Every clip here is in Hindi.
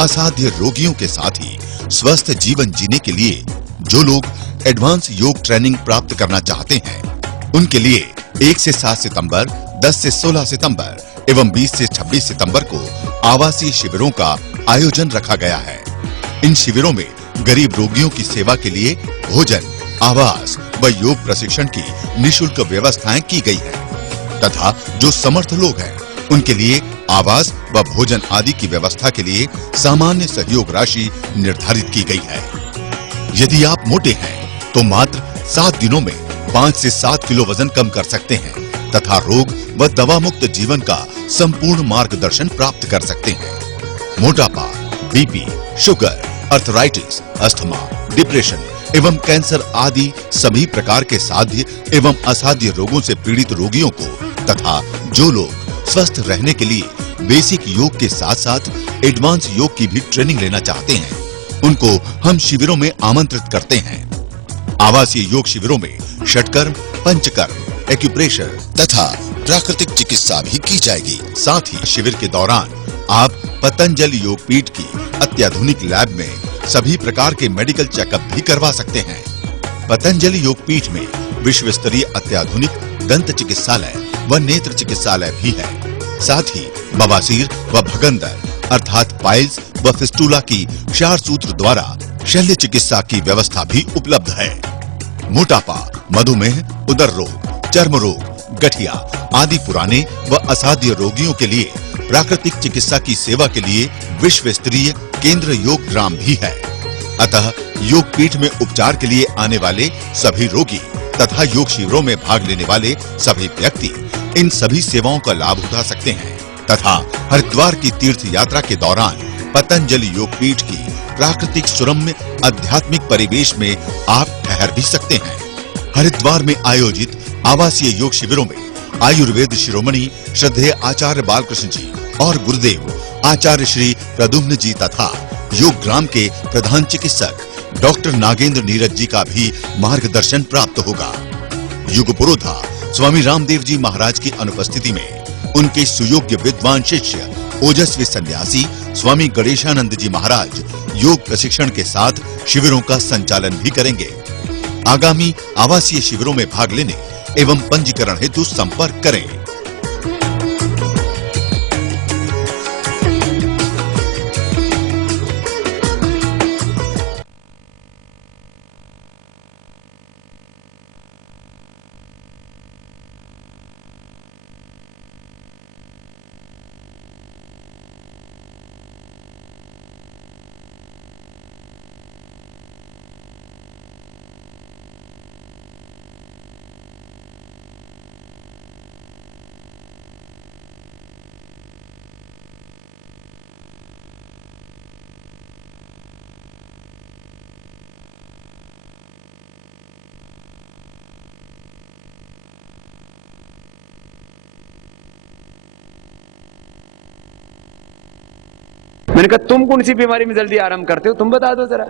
असाध्य रोगियों के साथ ही स्वस्थ जीवन जीने के लिए जो लोग एडवांस योग ट्रेनिंग प्राप्त करना चाहते हैं, उनके लिए 1 से 7 सितंबर, 10 से 16 सितंबर एवं 20 से 26 सितंबर को आवासीय शिविरों का आयोजन रखा गया है। इन शिविरों में गरीब रोगियों की सेवा के लिए भोजन, आवास व योग प्रशिक्षण की निःशुल्क व्यवस्थाएं की गई है तथा जो समर्थ लोग हैं उनके लिए आवास व भोजन आदि की व्यवस्था के लिए सामान्य सहयोग राशि निर्धारित की गई है। यदि आप मोटे हैं तो मात्र 7 दिनों में 5 से 7 किलो वजन कम कर सकते हैं तथा रोग व दवा मुक्त जीवन का संपूर्ण मार्गदर्शन प्राप्त कर सकते हैं। मोटापा, BP, sugar, arthritis, asthma, depression एवं कैंसर आदि सभी प्रकार के साध्य एवं असाध्य रोगों से पीड़ित रोगियों को तथा जो लोग स्वस्थ रहने के लिए बेसिक योग के साथ साथ एडवांस योग की भी ट्रेनिंग लेना चाहते हैं, उनको हम शिविरों में आमंत्रित करते हैं। आवासीय योग शिविरों में षटकर्म, पंचकर्म, एक्यूप्रेशर तथा प्राकृतिक चिकित्सा भी की जाएगी। साथ ही शिविर के दौरान आप पतंजलि योग पीठ की अत्याधुनिक लैब में सभी प्रकार के मेडिकल चेकअप भी करवा सकते हैं। पतंजलि योग पीठ में विश्व स्तरीय अत्याधुनिक दंत चिकित्सालय व नेत्र चिकित्सालय भी है। साथ ही बवासीर व भगंदर अर्थात पाइल्स व फिस्टुला की क्षार सूत्र द्वारा शल्य चिकित्सा की व्यवस्था भी उपलब्ध है। मोटापा, मधुमेह, उदर रोग, चर्म रोग, गठिया आदि पुराने व असाध्य रोगियों के लिए प्राकृतिक चिकित्सा की सेवा के लिए विश्व स्तरीय केंद्र योग ग्राम भी है। अतः योग पीठ में उपचार के लिए आने वाले सभी रोगी तथा योग शिविरों में भाग लेने वाले सभी व्यक्ति इन सभी सेवाओं का लाभ उठा सकते हैं तथा हरिद्वार की तीर्थ यात्रा के दौरान पतंजलि योग पीठ की प्राकृतिक सुरम्य आध्यात्मिक परिवेश में आप ठहर भी सकते हैं। हरिद्वार में आयोजित आवासीय योग शिविरों में आयुर्वेद शिरोमणि श्रद्धेय आचार्य बालकृष्ण जी और गुरुदेव आचार्य श्री प्रद्युम्न जी तथा योग ग्राम के प्रधान चिकित्सक डॉक्टर नागेंद्र नीरज जी का भी मार्गदर्शन प्राप्त होगा। युग पुरोधा स्वामी रामदेव जी महाराज की अनुपस्थिति में उनके सुयोग्य विद्वान शिष्य ओजस्वी सन्यासी स्वामी गणेशानंद जी महाराज योग प्रशिक्षण के साथ शिविरों का संचालन भी करेंगे। आगामी आवासीय शिविरों में भाग लेने एवं पंजीकरण हेतु संपर्क करें। मैंने कहा तुम कौन सी बीमारी में जल्दी आराम करते हो, तुम बता दो जरा।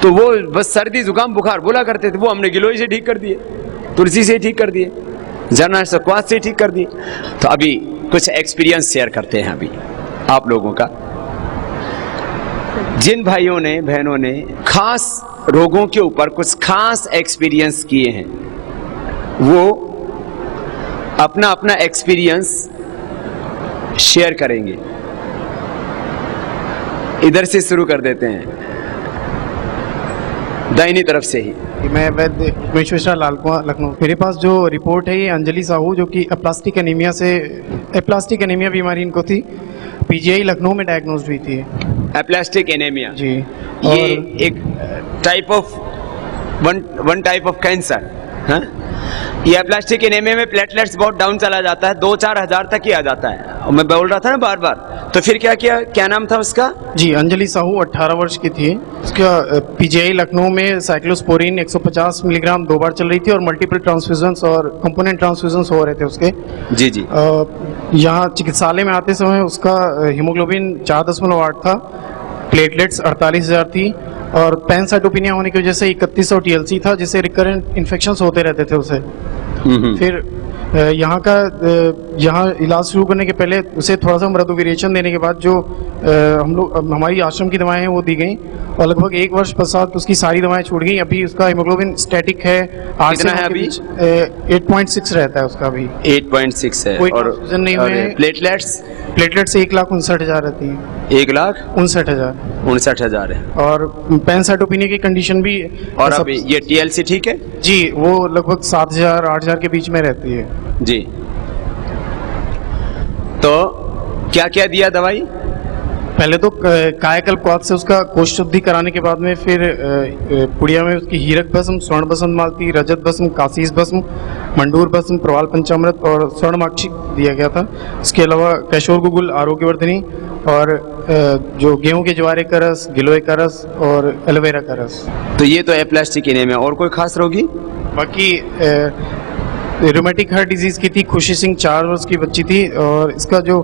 तो वो बस सर्दी जुकाम बुखार बोला करते थे, वो हमने गिलोय से ठीक कर दिए, तुलसी से ठीक कर दिए, जरना सकवात से ठीक कर दिए। तो अभी कुछ एक्सपीरियंस शेयर करते हैं अभी आप लोगों का। जिन भाइयों ने बहनों ने खास रोगों के ऊपर कुछ खास एक्सपीरियंस किए हैं, वो अपना अपना एक्सपीरियंस शेयर करेंगे। इधर से शुरू कर देते हैं, दाहिनी तरफ से ही। मैं वैद्य विश्वेश्वर लाल कुआं, लखनऊ। मेरे पास जो रिपोर्ट है ये अंजलि साहू, जो कि एप्लास्टिक एनीमिया बीमारी इनको थी, पीजीआई लखनऊ में डायग्नोज हुई थी। एप्लास्टिक एनीमिया जी, ये एक type of one type of cancer है। ये एप्लास्टिक एनीमिया में प्लेटलेट्स बहुत डाउन चला जाता है, 2-4 हजार तक ही आ जाता है। और मैं बोल रहा था ना बार बार, तो फिर क्या किया, क्या नाम था उसका? जी, अंजलि साहू 18 वर्ष की थी। उसका पीजीआई लखनऊ में साइक्लोस्पोरिन 150 मिलीग्राम 2 बार चल रही थी और मल्टीपल ट्रांसफ्यूजन्स और कंपोनेंट ट्रांसफ्यूजन्स हो रहे थे उसके। जी जी। यहाँ चिकित्सालय में आते समय उसका हीमोग्लोबिन 4.8 था, प्लेटलेट्स 48,000 थी और पैनसाइटोपिनिया होने की वजह से 3100 TLC था, जिससे रिकरेंट इन्फेक्शंस होते रहते थे उसे। फिर यहाँ इलाज शुरू करने के पहले उसे थोड़ा सा मृदु वेरिएशन देने के बाद जो हमारी आश्रम की दवाएं हैं वो दी गई और लगभग 1 वर्ष पश्चात उसकी सारी दवाएं छूट गई। अभी उसका हीमोग्लोबिन स्टैटिक है। कितना है अभी? 8.6 रहता है उसका अभी। 8.6 है। कोई और ट्रांसफ्यूजन नहीं हुए हैं। प्लेटलेट्स 1,59,000 रहती है। 1,59,000 है। और पैनसाइटोपिनिया की कंडीशन भी। और अब ये TLC ठीक है जी, वो लगभग 7,000-8,000 के बीच में रहती है जी। तो क्या क्या दिया दवाई? पहले तो कायाकल्प क्वाथ से उसका कोष्ठ शुद्धि कराने के बाद में फिर पुड़िया में उसकी हीरक भस्म, स्वर्ण बसंत मालती, रजत भस्म, काशीस भस्म, मंडूर भस्म, प्रवाल पंचामृत और स्वर्णमाक्षी दिया गया था। इसके अलावा कैशोर गुगुल, आरोग्यवर्धिनी और जो गेहूं के ज्वारे का रस, गिलोय का रस और एलोवेरा का रस। तो ये तो एप्लास्टिक एनीमिया। और कोई खास रोगी? बाकी रोमेटिक हार्ट डिजीज की थी। खुशी सिंह 4 वर्ष की बच्ची थी और इसका जो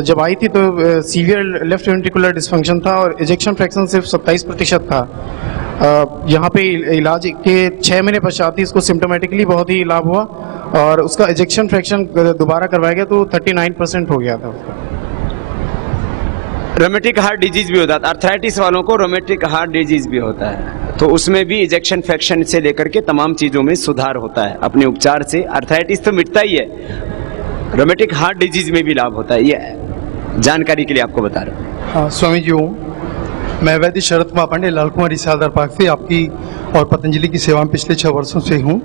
जब आई थी तो सीवियर लेफ्ट वेंट्रिकुलर डिस्फंक्शन था और इजेक्शन फ्रैक्शन सिर्फ 27% था। यहाँ पे इलाज के 6 महीने पश्चात ही इसको सिम्टोमेटिकली बहुत ही लाभ हुआ और उसका इजेक्शन फ्रैक्शन दोबारा करवाया गया तो 39% हो गया था उसका। रोमेटिक हार्ट डिजीज भी होता है। अर्थराइटिस वालों को रोमेटिक हार्ट डिजीज भी होता है, तो उसमें भी इजेक्शन फ्रैक्शन से लेकर के तमाम चीजों में सुधार होता है अपने उपचार से। अर्थराइटिस तो मिटता ही है, रोमेटिक हार्ट डिजीज में भी लाभ होता है। ये जानकारी के लिए आपको बता रहा हूँ। हाँ स्वामी जी हूँ मैं वैद्य शरद कुमार पांडे लाल कुमार रिसालदार पार्क से आपकी और पतंजलि की सेवा में पिछले 6 वर्षों से हूँ।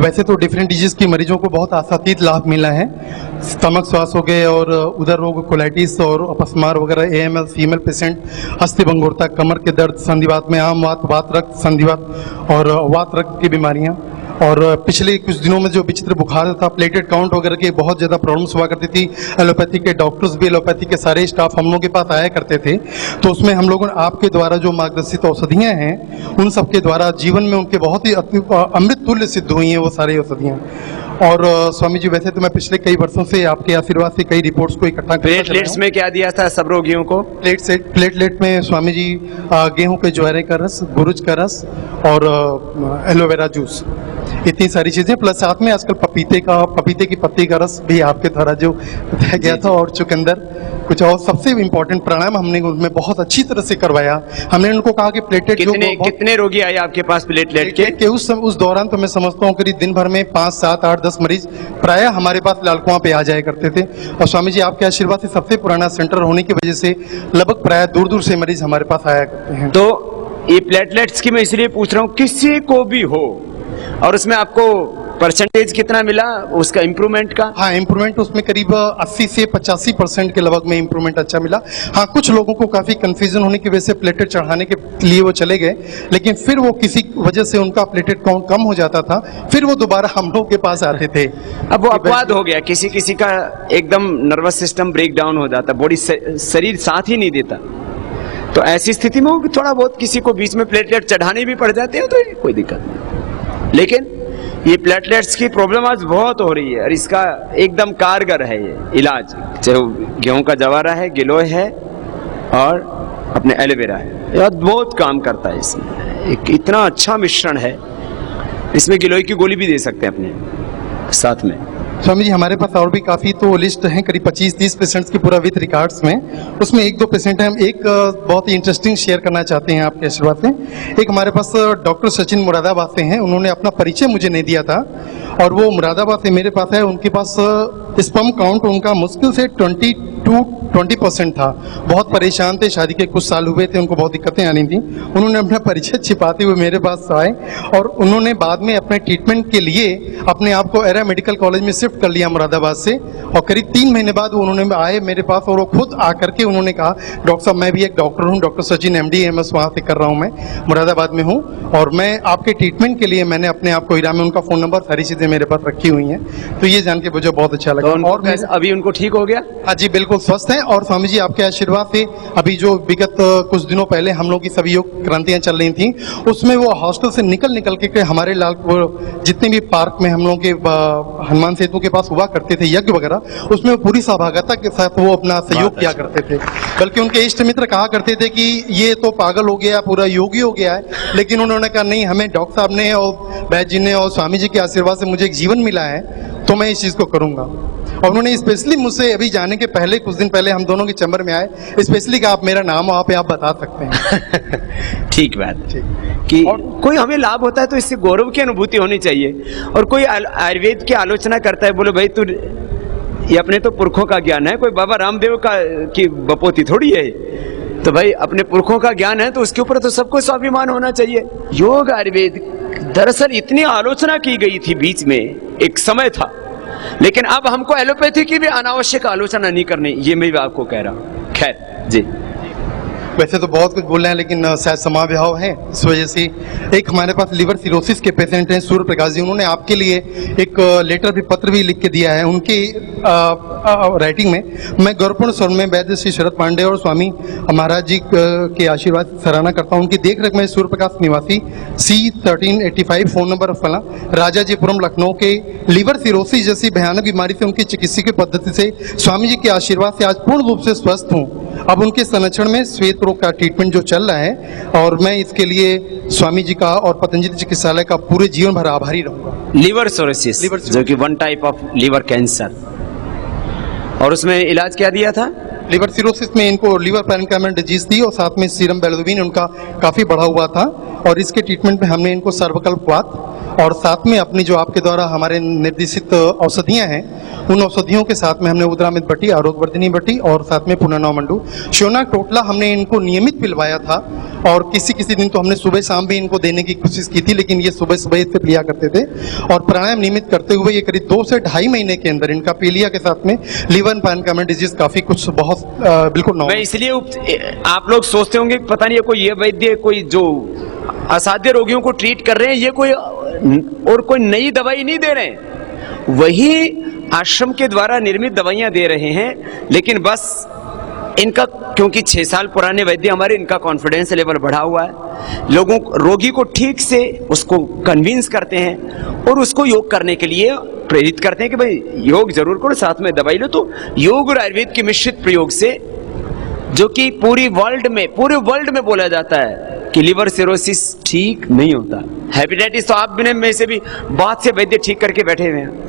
वैसे तो डिफरेंट डिजीज के मरीजों को बहुत आसातीत लाभ मिला है। स्टमक श्वास हो गए और उदर रोग, कोलाइटिस और अपस्मार वगैरह, AML, फीमेल पेशेंट, अस्थिभंगुरता, कमर के दर्द, संधिवात में आम वात, वात रक्त, संधिवात और वात रक्त की बीमारियाँ। और पिछले कुछ दिनों में जो विचित्र बुखार था, प्लेटेट काउंट वगैरह की बहुत ज़्यादा प्रॉब्लम्स हुआ करती थी। एलोपैथी के डॉक्टर्स भी, एलोपैथी के सारे स्टाफ हम लोगों के पास आया करते थे, तो उसमें हम लोगों ने आपके द्वारा जो मार्गदर्शित औषधियाँ हैं उन सब के द्वारा जीवन में उनके बहुत ही अमृत तुल्य सिद्ध हुई हैं वो सारी औषधियाँ। और स्वामी जी वैसे तो मैं पिछले कई वर्षों से आपके आशीर्वाद से कई रिपोर्ट्स को इकट्ठा प्लेटलेट्स में क्या दिया था सब रोगियों को? प्लेटलेट में स्वामी जी गेहूं के ज्वारे का रस, गुरुज का रस और एलोवेरा जूस, इतनी सारी चीजें, प्लस साथ में आजकल पपीते की पत्ती का रस भी आपके द्वारा जो बताया गया था, और चुकंदर कुछ और सबसे इम्पोर्टेंट प्राणायाम हमने उनमें बहुत अच्छी तरह से करवाया। हमने उनको कहा कि प्लेटलेट कितने रोगी आए आपके पास प्लेटलेट के? उस दौरान तो मैं समझता हूँ करीब दिन भर में 5, 7, 8, 10 मरीज प्राय हमारे पास लाल कुआं पे आ जाया करते थे। और स्वामी जी आपके आशीर्वाद से सबसे पुराना सेंटर होने की वजह से लगभग प्राय दूर दूर से मरीज हमारे पास आया करते हैं। तो ये प्लेटलेट्स की मैं इसलिए पूछ रहा हूँ, किसी को भी हो और उसमें आपको परसेंटेज कितना मिला उसका इम्प्रूवमेंट का? हाँ, इम्प्रूवमेंट उसमें करीब 80 से 85% के लगभग में इम्प्रूवमेंट अच्छा मिला। हाँ, कुछ लोगों को काफी कंफ्यूजन होने की वजह से प्लेटेट चढ़ाने के लिए वो चले गए, लेकिन फिर वो किसी वजह से उनका प्लेटेट काउंट कम हो जाता था, फिर वो दोबारा हम लोग के पास आते थे। अब वो अपवाद हो गया, किसी किसी का एकदम नर्वस सिस्टम ब्रेक डाउन हो जाता, बॉडी शरीर साथ ही नहीं देता, तो ऐसी स्थिति में थोड़ा बहुत किसी को बीच में प्लेटलेट चढ़ाने भी पड़ जाते हैं, तो कोई दिक्कत नहीं। लेकिन ये प्लेटलेट्स की प्रॉब्लम आज बहुत हो रही है और इसका एकदम कारगर है ये इलाज, चाहे गेहूं का जवारा है, गिलोय है और अपने एलोवेरा है, ये बहुत काम करता है। इसमें एक इतना अच्छा मिश्रण है, इसमें गिलोय की गोली भी दे सकते हैं अपने साथ में। स्वामी जी हमारे पास और भी काफ़ी तो लिस्ट हैं, करीब 25-30 पेशेंट्स की पूरा विथ रिकॉर्ड्स में। उसमें 1-2 पेशेंट हैं, हम एक बहुत ही इंटरेस्टिंग शेयर करना चाहते हैं आपके आशीर्वाद से। एक हमारे पापास डॉक्टर सचिन मुरादाबाद से हैं, उन्होंने अपना परिचय मुझे नहीं दिया था और वो मुरादाबाद से मेरे पास है। उनके पास स्पर्म काउंट उनका मुश्किल से 20% था, बहुत परेशान थे, शादी के कुछ साल हुए थे, उनको बहुत दिक्कतें आनी थी। उन्होंने अपना परिचय छिपाते हुए मेरे पास आए और उन्होंने बाद में अपने ट्रीटमेंट के लिए अपने आप को एरा मेडिकल कॉलेज में शिफ्ट कर लिया मुरादाबाद से, और करीब 3 महीने बाद उन्होंने आए मेरे पास और वो खुद आकर के उन्होंने कहा, डॉक्टर साहब मैं भी एक डॉक्टर हूँ, डॉक्टर सचिन MD MS वहाँ से कर रहा हूँ, मैं मुरादाबाद में हूँ और मैं आपके ट्रीटमेंट के लिए मैंने अपने आप को इरा में उनका फ़ोन नंबर सारी चीज़ें मेरे पास रखी हुई हैं। तो ये जान के मुझे बहुत अच्छा लगा। और अभी उनको ठीक हो गया? हाँ जी बिल्कुल स्वस्थ हैं। और स्वामी जी आपके आशीर्वाद से अभी जो विगत कुछ दिनों पहले हम लोग की सभी योग क्रांतियां चल रही थी, उसमें वो हॉस्टल से निकल के हमारे जितने भी पार्क में हम लोग के हनुमान सेतु के पास हुआ करते थे यज्ञ वगैरह, उसमें पूरी सहभागिता के साथ वो अपना सहयोग किया करते थे। बल्कि उनके इष्ट मित्र कहा करते थे कि ये तो पागल हो गया, पूरा योगी हो गया है, लेकिन उन्होंने कहा नहीं, हमें डॉक्टर साहब ने और वैद्य जी ने और स्वामी जी के आशीर्वाद से मुझे एक जीवन मिला है, तो मैं इस चीज़ को करूँगा। और उन्होंने स्पेशली मुझसे अभी जाने के पहले, कुछ दिन पहले हम दोनों के चैम्बर में आए, स्पेशली कहा आप मेरा नाम वहाँ पे आप बता सकते हैं। ठीक बात कि कोई हमें लाभ होता है तो इससे गौरव की अनुभूति होनी चाहिए। और कोई आयुर्वेद की आलोचना करता है, बोले भाई तू, ये अपने तो पुरखों का ज्ञान है, कोई बाबा रामदेव का की बपोती थोड़ी है। तो भाई अपने पुरखों का ज्ञान है तो उसके ऊपर तो सबको स्वाभिमान होना चाहिए। योग आयुर्वेद दरअसल इतनी आलोचना की गई थी बीच में, एक समय था, लेकिन अब हमको एलोपैथी की भी अनावश्यक आलोचना नहीं करनी, ये मैं भी आपको कह रहा हूं। खैर जी, वैसे तो बहुत कुछ बोल रहे हैं, लेकिन शायद समाव्याव है, इस वजह से। एक हमारे पास लिवर सिरोसिस के पेशेंट हैं सूर्य प्रकाश जी, उन्होंने आपके लिए एक लेटर भी, पत्र भी लिख के दिया है। उनकी राइटिंग में मैं गौरवपूर्ण स्वर में वैद्य श्री शरद पांडे और स्वामी महाराज जी के आशीर्वाद सराहना करता हूँ। उनकी देख रेख में सूर्य प्रकाश निवासी C1385 फोन नंबर फला राजाजीपुरम लखनऊ के लिवर सिरोसिस जैसी भयानक बीमारी से उनकी चिकित्सीय पद्धति से स्वामी जी के आशीर्वाद से आज पूर्ण रूप से स्वस्थ हूँ। अब उनके संरक्षण में श्वेत रोग का ट्रीटमेंट जो चल रहा है, और मैं इसके लिए स्वामी जी का और पतंजलि चिकित्सालय का पूरे जीवन भर आभारी रहूंगा। लिवर सिरोसिस जो कि one type of liver cancer, और उसमें इलाज क्या दिया था? लिवर सिरोसिस में इनको लिवर पैरेन्काइमल डिजीज थी और साथ में सीरम बिलिरुबिन उनका काफी बढ़ा हुआ था, और इसके ट्रीटमेंट में हमने इनको सर्वकल्पवात और साथ में अपनी जो आपके द्वारा हमारे निर्देशित औषधियां हैं, उन औषधियों के साथ में हमने उद्रामित बटी, आरोग्यवर्धिनी बटी और साथ में पुनर्नव मंडू, श्योनाक टोटला हमने इनको नियमित पिलवाया था। और किसी किसी दिन तो हमने सुबह शाम भी इनको देने की कोशिश की थी, लेकिन ये सुबह सुबह इससे पिया करते थे। और प्राणायाम नियमित करते हुए ये करीब 2 से ढाई महीने के अंदर इनका पीलिया के साथ में लिवर पैरेन्काइमल डिजीज काफी कुछ बहुत बिल्कुल मैं इसलिए आप लोग सोचते होंगे पता नहीं कोई ये वैद्य कोई जो असाध्य रोगियों को ट्रीट कर रहे हैं, ये कोई और कोई नई दवाई नहीं दे रहे हैं, वही आश्रम के द्वारा निर्मित दवाइयां दे रहे हैं। लेकिन बस इनका, क्योंकि 6 साल पुराने वैद्य हमारे, इनका कॉन्फिडेंस लेवल बढ़ा हुआ है, लोगों रोगी को ठीक से उसको कन्विंस करते हैं और उसको योग करने के लिए प्रेरित करते हैं कि भाई योग जरूर करो, साथ में दवाई लो। तो योग और आयुर्वेद के मिश्रित प्रयोग से, जो कि पूरे वर्ल्ड में बोला जाता है कि लिवर सिरोसिस ठीक नहीं होता। हेपेटाइटिस तो आप में से भी बहुत से वैद्य ठीक करके बैठे हुए हैं।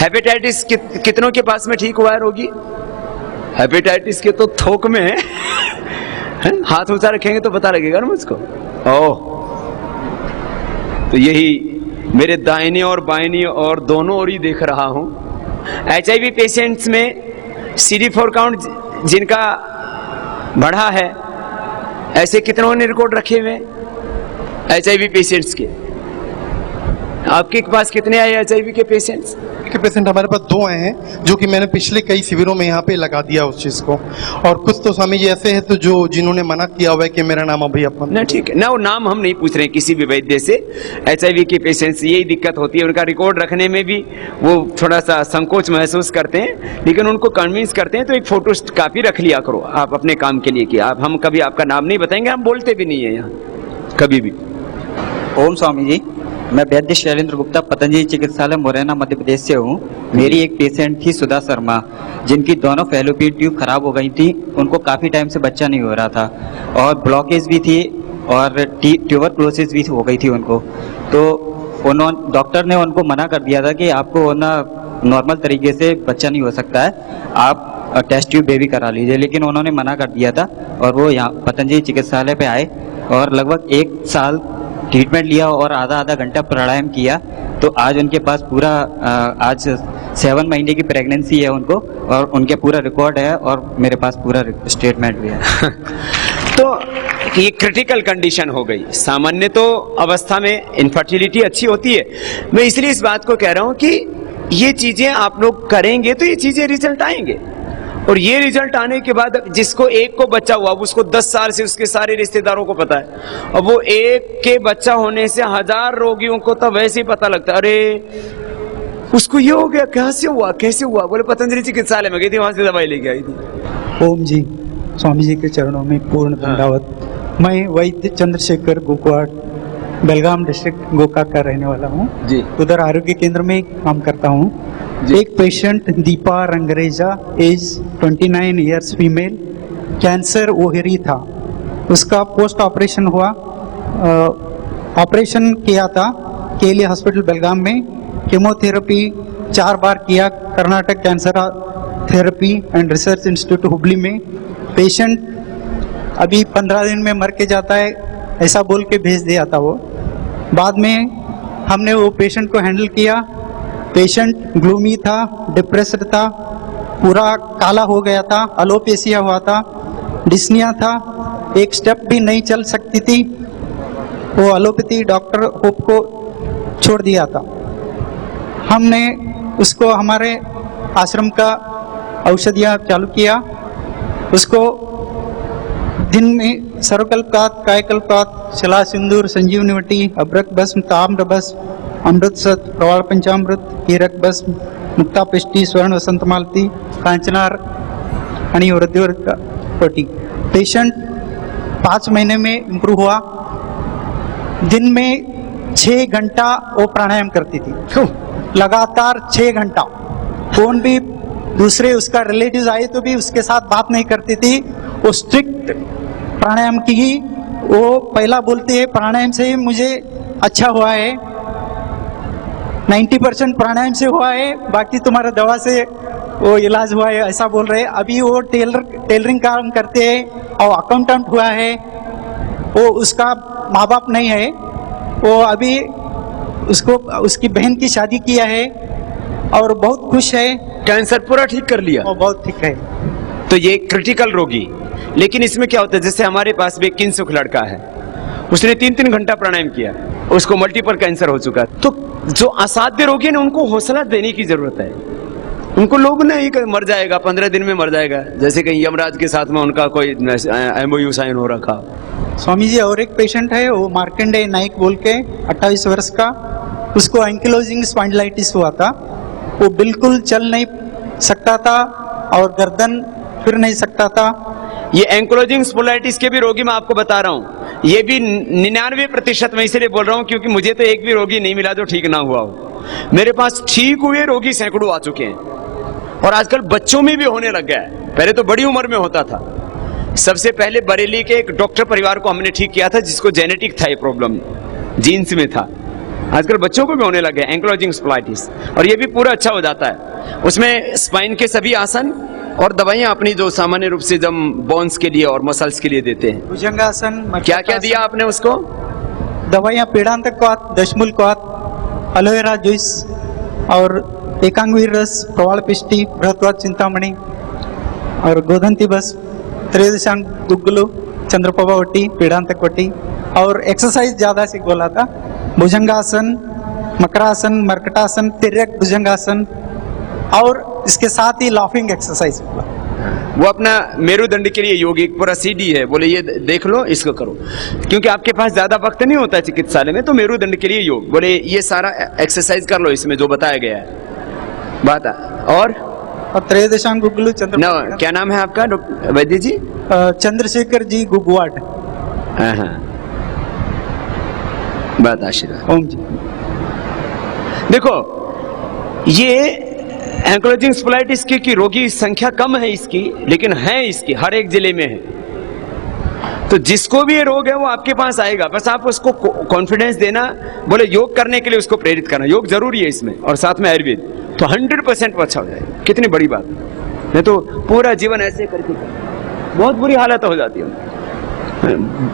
हेपेटाइटिस कितनों के पास में ठीक हुआ है रोगी? हेपेटाइटिस के तो थोक में है। हाथ ऊंचा रखेंगे तो पता लगेगा ना मुझको। ओह, तो यही मेरे दाहिने और बाइने और दोनों ओर ही देख रहा हूं। HIV पेशेंट्स में CD4 काउंट जिनका बढ़ा है, ऐसे कितनों ने रिकॉर्ड रखे हुए HIV पेशेंट्स के? आपके पास कितने आए HIV के पेशेंट्स? के पेशेंट हमारे पास 2 आए हैं, जो कि मैंने पिछले कई शिविरों में यहाँ पे लगा दिया उस चीज को। और कुछ तो स्वामी जी ऐसे हैं तो जिन्होंने मना किया हुआ है कि मेरा नाम अभी अपन ना, ठीक है ना, वो नाम हम नहीं पूछ रहे हैं किसी भी वैद्य से। HIV के पेशेंट्स यही दिक्कत होती है, उनका रिकॉर्ड रखने में भी वो थोड़ा सा संकोच महसूस करते हैं, लेकिन उनको कन्विंस करते हैं तो एक फोटो कापी रख लिया करो आप अपने काम के लिए, कि आप, हम कभी आपका नाम नहीं बताएंगे, हम बोलते भी नहीं है यहाँ कभी भी। ओम स्वामी जी, मैं वैद्य शैलेंद्र गुप्ता, पतंजलि चिकित्सालय मुरैना मध्य प्रदेश से हूँ। मेरी एक पेशेंट थी सुधा शर्मा, जिनकी दोनों फैलोपियन ट्यूब खराब हो गई थी। उनको काफ़ी टाइम से बच्चा नहीं हो रहा था और ब्लॉकेज भी थी और ट्यूबरक्लोसिस भी हो गई थी उनको। तो डॉक्टर ने उनको मना कर दिया था कि आपको ना नॉर्मल तरीके से बच्चा नहीं हो सकता है, आप टेस्ट ट्यूब बेबी करा लीजिए। लेकिन उन्होंने मना कर दिया था और वो यहाँ पतंजलि चिकित्सालय पे आए और लगभग 1 साल ट्रीटमेंट लिया और आधा घंटा प्राणायाम किया। तो आज उनके पास पूरा आज 7 महीने की प्रेगनेंसी है उनको, और उनके पूरा रिकॉर्ड है और मेरे पास पूरा स्टेटमेंट भी है। तो ये क्रिटिकल कंडीशन हो गई। सामान्य तो अवस्था में इनफर्टिलिटी अच्छी होती है। मैं इसलिए इस बात को कह रहा हूं कि ये चीजें आप लोग करेंगे तो ये चीजें रिजल्ट आएंगे, और ये रिजल्ट आने के बाद जिसको एक को बच्चा हुआ उसको 10 साल से उसके सारे रिश्तेदारों को पता है, और वो एक के बच्चा होने से 1000 रोगियों को तो वैसे ही पता लगता है, अरे उसको ये हो गया, कैसे हुआ? बोले पतंजलि चिकित्सालय में गई थी, वहां से दवाई लेके आई थी। ओम जी, स्वामी जी के चरणों में पूर्ण धन्यवाद। मैं वैद्य चंद्रशेखर गोकवाड, बेलगाम डिस्ट्रिक्ट गोकाक का रहने वाला हूँ जी। उधर आरोग्य केंद्र में काम करता हूँ। एक patient Deepa Rangreja, age 29 years, female, cancer ओहरी था। उसका पोस्ट ऑपरेशन हुआ, ऑपरेशन किया था केली हॉस्पिटल बेलगाम में। केमोथेरेपी 4 बार किया Karnataka cancer therapy and research institute Hubli में। पेशेंट अभी 15 दिन में मर के जाता है ऐसा बोल के भेज दिया था वो। बाद में हमने वो पेशेंट को हैंडल किया। पेशेंट ग्लूमी था, डिप्रेस्ड था, पूरा काला हो गया था, अलोपेसिया हुआ था, डिस्निया था, एक स्टेप भी नहीं चल सकती थी। वो एलोपैथी डॉक्टर होप को छोड़ दिया था। हमने उसको हमारे आश्रम का औषधियाँ चालू किया। उसको दिन में सर्वकल्पकात, कायकल्पकात, शिला सिंदूर, संजीवनी वटी, अभ्रक भस्म, ताम्र भस्म, अमृतसत, प्रवाल पंचामृत, हीरक भस्म, मुक्ता पिष्टी, स्वर्ण वसंत मालती, कांचनार आणि वृद्धिवर्ग वटी। पेशेंट 5 महीने में इम्प्रूव हुआ। दिन में 6 घंटा वो प्राणायाम करती थी, लगातार 6 घंटा। फोन भी दूसरे उसका रिलेटिव्स आए तो भी उसके साथ बात नहीं करती थी। वो स्ट्रिक्ट प्राणायाम की। वो पहला बोलती है प्राणायाम से मुझे अच्छा हुआ है, 90% प्राणायाम से हुआ है, बाकी तुम्हारा दवा से वो इलाज हुआ है, ऐसा बोल रहे हैं। अभी वो टेलरिंग काम करते हैं और अकाउंटेंट हुआ है। वो उसका माँ बाप नहीं है, वो अभी उसको उसकी बहन की शादी किया है और बहुत खुश है। कैंसर पूरा ठीक कर लिया, वो बहुत ठीक है। तो ये क्रिटिकल रोगी। लेकिन इसमें क्या होता है, जैसे हमारे पास भी एक किन्सुख लड़का है, उसने 3-3 घंटा प्राणायाम किया, उसको मल्टीपल कैंसर हो चुका है। तो जो असाध्य रोगी है ना, उनको हौसला देने की जरूरत है। उनको लोग नहीं कि मर जाएगा, 15 दिन में मर जाएगा, जैसे कहीं यमराज के साथ में उनका कोई MOU साइन हो रखा। स्वामी जी, और एक पेशेंट है, वो मार्कंडेय नाइक बोल के, 28 वर्ष का, उसको एंकिलोजिंग स्पॉन्डिलाइटिस हुआ था। वो बिल्कुल चल नहीं सकता था और गर्दन फिर नहीं सकता था। ये एंकिलोजिंग स्पॉन्डिलाइटिस के भी रोगी मैं आपको बता रहा हूँ, ये भी 99% मैं इसलिए बोल रहा हूँ क्योंकि मुझे तो एक भी रोगी नहीं मिला जो ठीक ना हुआ हो। मेरे पास ठीक हुए रोगी सैकड़ों आ चुके हैं, और आजकल बच्चों में भी होने लग गया है। पहले तो बड़ी उम्र में होता था। सबसे पहले बरेली के एक डॉक्टर परिवार को हमने ठीक किया था, जिसको जेनेटिक था ये प्रॉब्लम, जीन्स में था। आजकल बच्चों को भी होने लगे एंकिलोजिंग स्पॉन्डिलाइटिस, और ये भी पूरा अच्छा हो जाता है। उसमें स्पाइन के सभी आसन और दवाइयां अपनी जो सामान्य रूप से जब बोन्स के लिए और मसल्स के लिए देते हैं। भुजंगासन, क्या क्या दिया आपने उसको? दवाइयाँ पीड़ांतकवात, दशमूलकवात, एलोवेरा जूस और एकांगवीर रस, प्रवाल पिष्टी, बृहत्वात चिंतामणि और गोधंती बस, त्रयोदशांग गुग्गुलू, चंद्रप्रभा वटी, पीड़ांतक वटी। और एक्सरसाइज ज्यादा से बोला था, भुजंगासन, मकरासन, मरकटासन, तिर्यक भुजंगासन, और इसके साथ ही लाफिंग एक्सरसाइज। वो अपना मेरुदंड के लिए योगी पूरा CD है, बोले ये देख लो, इसको करो, क्योंकि आपके पास ज्यादा वक्त नहीं होता है चिकित्सालय में, तो मेरुदंड के लिए योग, बोले ये सारा एक्सरसाइज कर लो इसमें जो बताया गया है। बात और त्रयोदशांग गुग्गुलू चंद्र, क्या नाम है आपका डॉक्टर वैद्य जी? चंद्रशेखर जी गुगवाट। बात आशीर्वाद। ओम जी। देखो, ये एंकिलोजिंग स्पॉन्डिलाइटिस की रोगी संख्या कम है इसकी, लेकिन है इसकी, हर एक जिले में है। तो जिसको भी ये रोग है वो आपके पास आएगा, बस आप उसको कॉन्फिडेंस देना, बोले योग करने के लिए उसको प्रेरित करना। योग जरूरी है इसमें, और साथ में आयुर्वेद, तो 100% वो अच्छा हो जाएगा। कितनी बड़ी बात है, नहीं तो पूरा जीवन ऐसे करके बहुत बुरी हालत हो जाती है,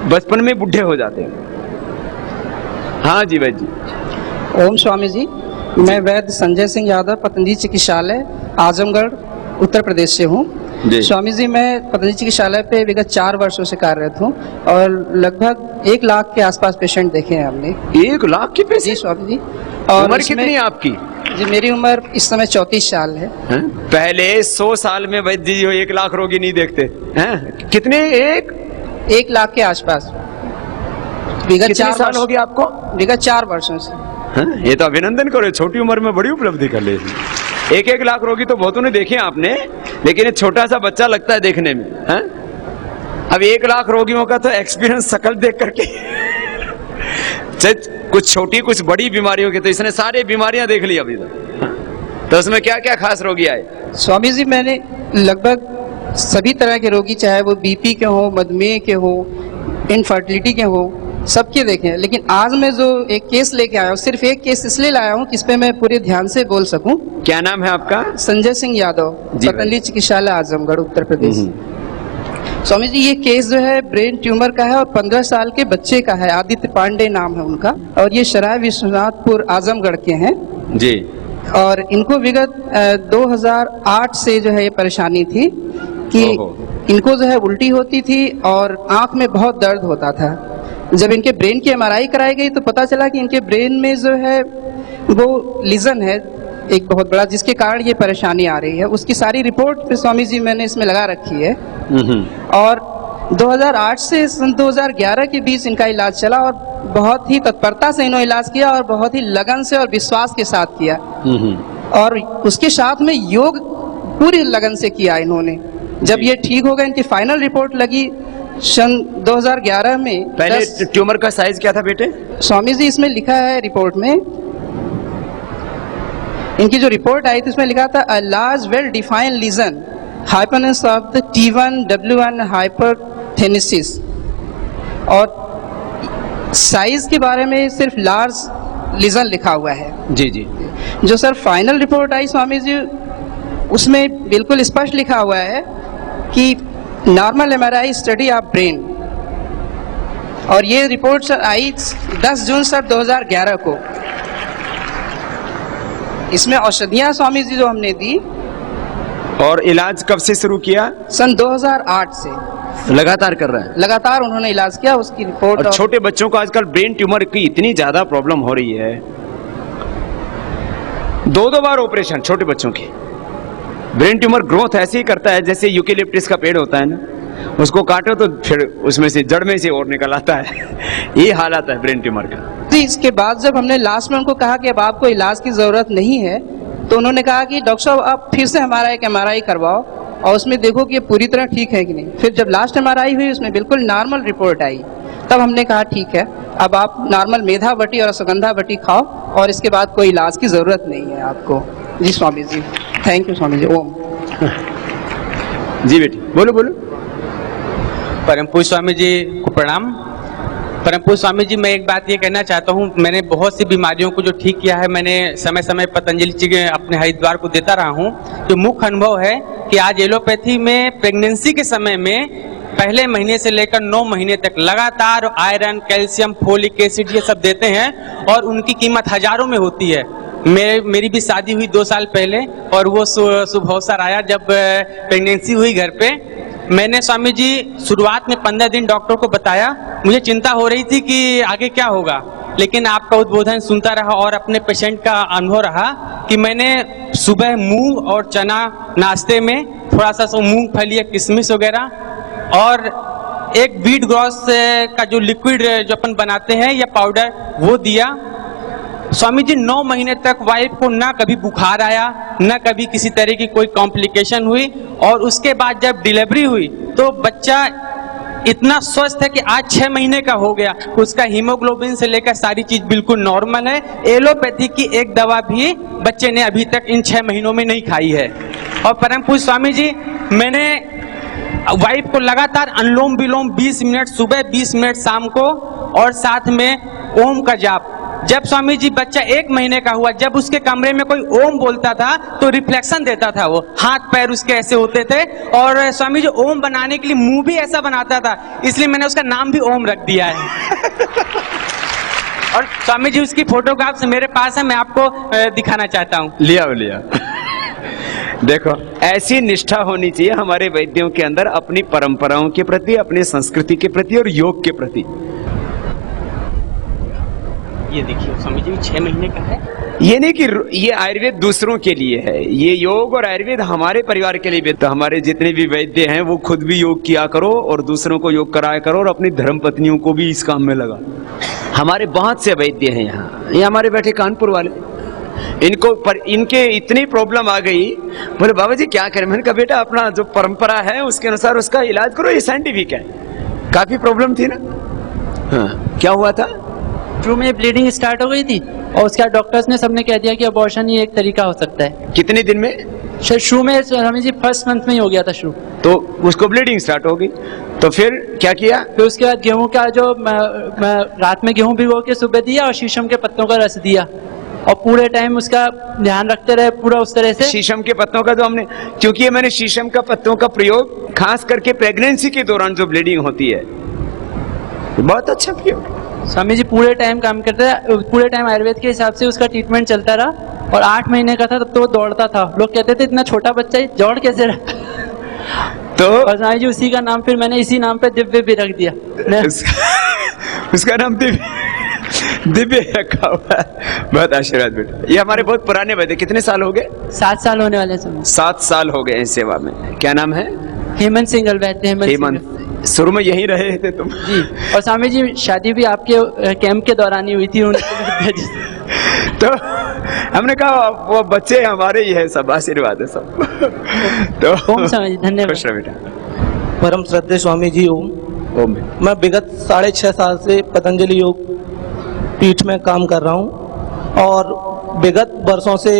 बचपन में बुढ़े हो जाते हैं। हाँ जी वैद्य जी। ओम स्वामी जी, मैं वैद्य संजय सिंह यादव, पतंजलि चिकित्सालय, आजमगढ़, उत्तर प्रदेश से हूँ। स्वामी जी, मैं पतंजलि चिकित्सालय पे विगत 4 वर्षों से कार्यरत हूँ और लगभग 1 लाख के आसपास पेशेंट देखे हैं हमने। 1 लाख के पेशेंट? जी स्वामी जी। और उम्र कितनी है आपकी? जी, मेरी उम्र इस समय 34 साल है। पहले 100 साल में वैद्य जी 1 लाख रोगी नहीं देखते हैं। कितने? 1 लाख के आसपास। विगत 4 साल हो गया आपको? विगत 4 वर्षों से। ये तो अभिनंदन करो, छोटी उम्र में बड़ी उपलब्धि कर ली। 1 लाख रोगी तो बहुतों ने देखे आपने, लेकिन ये छोटा सा बच्चा लगता है देखने में। है? अब 1 लाख रोगियों का तो एक्सपीरियंस शकल देख करके कुछ छोटी कुछ बड़ी बीमारियों के, तो इसने सारे बीमारियां देख ली अभी तक। तो उसमें क्या क्या खास रोगी आए? स्वामी जी मैंने लगभग सभी तरह के रोगी, चाहे वो बीपी के हो, मधुमेह के हो, इनफर्टिलिटी के हो, सबके देखे हैं। लेकिन आज मैं जो एक केस लेके आया हूँ, सिर्फ एक केस इसलिए लाया हूँ कि इस पे मैं पूरे ध्यान से बोल सकूं। क्या नाम है आपका? संजय सिंह यादव, पतंजलि चिकित्सालय आजमगढ़, उत्तर प्रदेश। स्वामी जी ये केस जो है ब्रेन ट्यूमर का है और 15 साल के बच्चे का है। आदित्य पांडे नाम है उनका और ये सराय विश्वनाथपुर आजमगढ़ के हैं जी। और इनको विगत 2008 से जो है ये परेशानी थी कि इनको जो है उल्टी होती थी और आंख में बहुत दर्द होता था। जब इनके ब्रेन की एमआरआई कराई गई तो पता चला कि इनके ब्रेन में जो है वो लीजन है एक बहुत बड़ा, जिसके कारण ये परेशानी आ रही है। उसकी सारी रिपोर्ट फिर स्वामी जी मैंने इसमें लगा रखी है। और 2008 से सन 2011 के बीच इनका इलाज चला और बहुत ही तत्परता से इन्होंने इलाज किया और बहुत ही लगन से और विश्वास के साथ किया और उसके साथ में योग पूरी लगन से किया इन्होंने। जब ये ठीक हो गए, इनकी फाइनल रिपोर्ट लगी सन 2011 में। पहले ट्यूमर का साइज क्या था बेटे? स्वामी जी इसमें लिखा है रिपोर्ट में, इनकी जो रिपोर्ट आई थी उसमें लिखा था a large well defined lesion hypointense of the T1 W1 hyperintensity. और साइज के बारे में सिर्फ लार्ज लीजन लिखा हुआ है। जी जी। जो सर फाइनल रिपोर्ट आई स्वामी जी उसमें बिल्कुल स्पष्ट लिखा हुआ है कि normal MRI study of brain. और ये report sir I 10 June sir 2011 को। इसमें औषधियां स्वामी जी जो हमने दी। और इलाज कब से शुरू किया? सन 2008 से लगातार कर रहा है? लगातार उन्होंने इलाज किया। उसकी रिपोर्ट। और छोटे बच्चों को आजकल ब्रेन ट्यूमर की इतनी ज्यादा प्रॉब्लम हो रही है, 2-2 बार ऑपरेशन छोटे बच्चों की। ब्रेन ट्यूमर ग्रोथ ऐसे ही करता है जैसे यूकेलिप्टस का पेड़ होता है ना, उसको काटो तो फिर उसमें से जड़ में से और निकल आता है। ये हालत है ब्रेन ट्यूमर का। जी इसके बाद जब हमने लास्ट में उनको कहा कि अब आपको इलाज की जरूरत नहीं है तो उन्होंने कहा कि डॉक्टर साहब आप फिर से हमारा एक एमआरआई करवाओ और उसमें देखो कि ये पूरी तरह ठीक है कि नहीं। फिर जब लास्ट एमआरआई हुई उसमें बिल्कुल नॉर्मल रिपोर्ट आई, तब हमने कहा ठीक है अब आप नॉर्मल मेधावटी और सुगंधावटी खाओ और इसके बाद कोई इलाज की जरूरत नहीं है आपको। जी स्वामी जी, थैंक यू स्वामी जी। ओम। जी बेटी बोलो बोलो। परम पूज्य स्वामी जी को प्रणाम। परम पूज्य स्वामी जी मैं एक बात ये कहना चाहता हूँ, मैंने बहुत सी बीमारियों को जो ठीक किया है, मैंने समय समय पतंजलि जी के अपने हरिद्वार को देता रहा हूँ। जो मुख्य अनुभव है कि आज एलोपैथी में प्रेगनेंसी के समय में पहले महीने से लेकर 9 महीने तक लगातार आयरन, कैल्शियम, फोलिक एसिड ये सब देते हैं और उनकी कीमत हजारों में होती है। मेरी भी शादी हुई 2 साल पहले और वो शुभ अवसर आया जब प्रेगनेंसी हुई घर पे। मैंने स्वामी जी शुरुआत में 15 दिन डॉक्टर को बताया, मुझे चिंता हो रही थी कि आगे क्या होगा, लेकिन आपका उद्बोधन सुनता रहा और अपने पेशेंट का अनुभव रहा कि मैंने सुबह मूंग और चना नाश्ते में, थोड़ा सा मूंगफली, किशमिश वगैरह और एक व्हीट ग्रॉस का जो लिक्विड जो अपन बनाते हैं या पाउडर वो दिया। स्वामी जी 9 महीने तक वाइफ को ना कभी बुखार आया, ना कभी किसी तरह की कोई कॉम्प्लिकेशन हुई और उसके बाद जब डिलीवरी हुई तो बच्चा इतना स्वस्थ है कि आज 6 महीने का हो गया। उसका हीमोग्लोबिन से लेकर सारी चीज बिल्कुल नॉर्मल है। एलोपैथी की एक दवा भी बच्चे ने अभी तक इन 6 महीनों में नहीं खाई है। और परम पूज्य स्वामी जी मैंने वाइफ को लगातार अनुलोम विलोम 20 मिनट सुबह, 20 मिनट शाम को और साथ में ओम का जाप। जब स्वामी जी बच्चा 1 महीने का हुआ, जब उसके कमरे में कोई ओम बोलता था तो रिफ्लेक्शन देता था, वो हाथ पैर उसके ऐसे होते थे और स्वामी जी ओम बनाने के लिए मुंह भी ऐसा बनाता था, इसलिए मैंने उसका नाम भी ओम रख दिया है। और स्वामी जी उसकी फोटोग्राफ्स मेरे पास है, मैं आपको दिखाना चाहता हूँ। लिया देखो ऐसी निष्ठा होनी चाहिए हमारे वैद्यों के अंदर अपनी परंपराओं के प्रति, अपनी संस्कृति के प्रति और योग के प्रति। ये देखिए स्वामी जी 6 महीने का है। ये नहीं कि ये आयुर्वेद दूसरों के लिए है, ये योग और आयुर्वेद हमारे परिवार के लिए भी। तो हमारे जितने भी वैद्य हैं वो खुद भी योग किया करो और दूसरों को योग कराया करो और अपनी धर्म पत्नियों को भी इस काम में लगा। हमारे बहुत से वैद्य हैं यहाँ, ये हमारे बैठे कानपुर वाले, इनको पर इनके इतनी प्रॉब्लम आ गई, बोले बाबा जी क्या करें। मैंने कहा बेटा अपना जो परंपरा है उसके अनुसार उसका इलाज करो, ये साइंटिफिक है। काफी प्रॉब्लम थी ना। हाँ क्या हुआ था? ट्रू में ब्लीडिंग स्टार्ट हो गई थी और उसके बाद डॉक्टर्स ने सबने कह दिया कि अबॉर्शन ही एक तरीका हो सकता है। कितने दिन में? शायद शुरू में स्वामी जी फर्स्ट मंथ में ही हो गया था शुरू। तो उसको ब्लीडिंग स्टार्ट हो गई, तो फिर क्या किया? फिर उसके बाद गेहूं का जो मैं रात में गेहूं भिगो के सुबह दिया और शीशम के पत्तों का रस दिया और पूरे टाइम उसका ध्यान रखते रहे पूरा उस तरह से। शीशम के पत्तों का जो हमने, क्योंकि ये मैंने शीशम का पत्तों का प्रयोग खास करके प्रेगनेंसी के दौरान जो ब्लीडिंग होती है, बहुत अच्छा प्रयोग। स्वामी जी पूरे टाइम काम करते रहे, पूरे टाइम आयुर्वेद के हिसाब से उसका ट्रीटमेंट चलता रहा और 8 महीने का था तब तो वो दौड़ता था। लोग कहते थे इतना छोटा बच्चा ही दौड़ कैसे रहा। तो और स्वामी जी उसी का नाम फिर मैंने इसी नाम पे दिव्य भी रख दिया। उसका नाम दिव्य रखा हुआ है। बहुत आशीर्वाद बेटा। ये हमारे बहुत पुराने वैद्य, कितने साल हो गए? 7 साल होने वाले हैं। 7 साल हो गए हैं सेवा में। क्या नाम है? हेमंत सिंगल वैद्य। हेमंत, शुरू में यहीं रहे थे तुम? जी। और स्वामी जी शादी भी आपके कैंप के दौरान ही हुई थी तो हमने कहा वो बच्चे हमारे ही है, सब आशीर्वाद है सब। तो स्वामी जी धन्यवाद। खुश रहो बेटा। परम श्रद्धेय स्वामी जी ओम। मैं विगत 6.5 साल से पतंजलि योग पीठ में काम कर रहा हूँ और विगत वर्षों से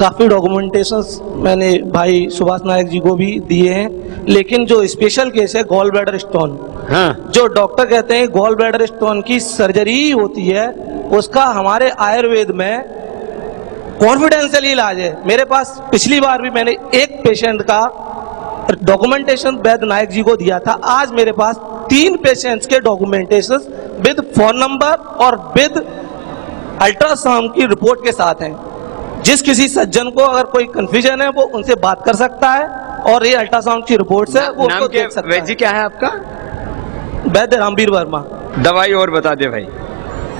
काफ़ी डॉक्यूमेंटेशंस मैंने भाई सुभाष नायक जी को भी दिए हैं, लेकिन जो स्पेशल केस है गॉल ब्लैडर स्टोन, जो डॉक्टर कहते हैं गॉल ब्लैडर स्टोन की सर्जरी ही होती है, उसका हमारे आयुर्वेद में कॉन्फिडेंशियल इलाज है। मेरे पास पिछली बार भी मैंने एक पेशेंट का डॉक्यूमेंटेशन वैद्य नायक जी को दिया था। आज मेरे पास 3 पेशेंट्स के डॉक्यूमेंटेशन विद फोन नंबर और विद अल्ट्रासाउंड की रिपोर्ट के साथ हैं। जिस किसी सज्जन को अगर कोई कंफ्यूजन है वो उनसे बात कर सकता है और ये अल्ट्रासाउंड की रिपोर्ट से वो उसको देख सकता है। वैद्य क्या है आपका? वैद्य रामवीर वर्मा। दवाई और बता दे भाई।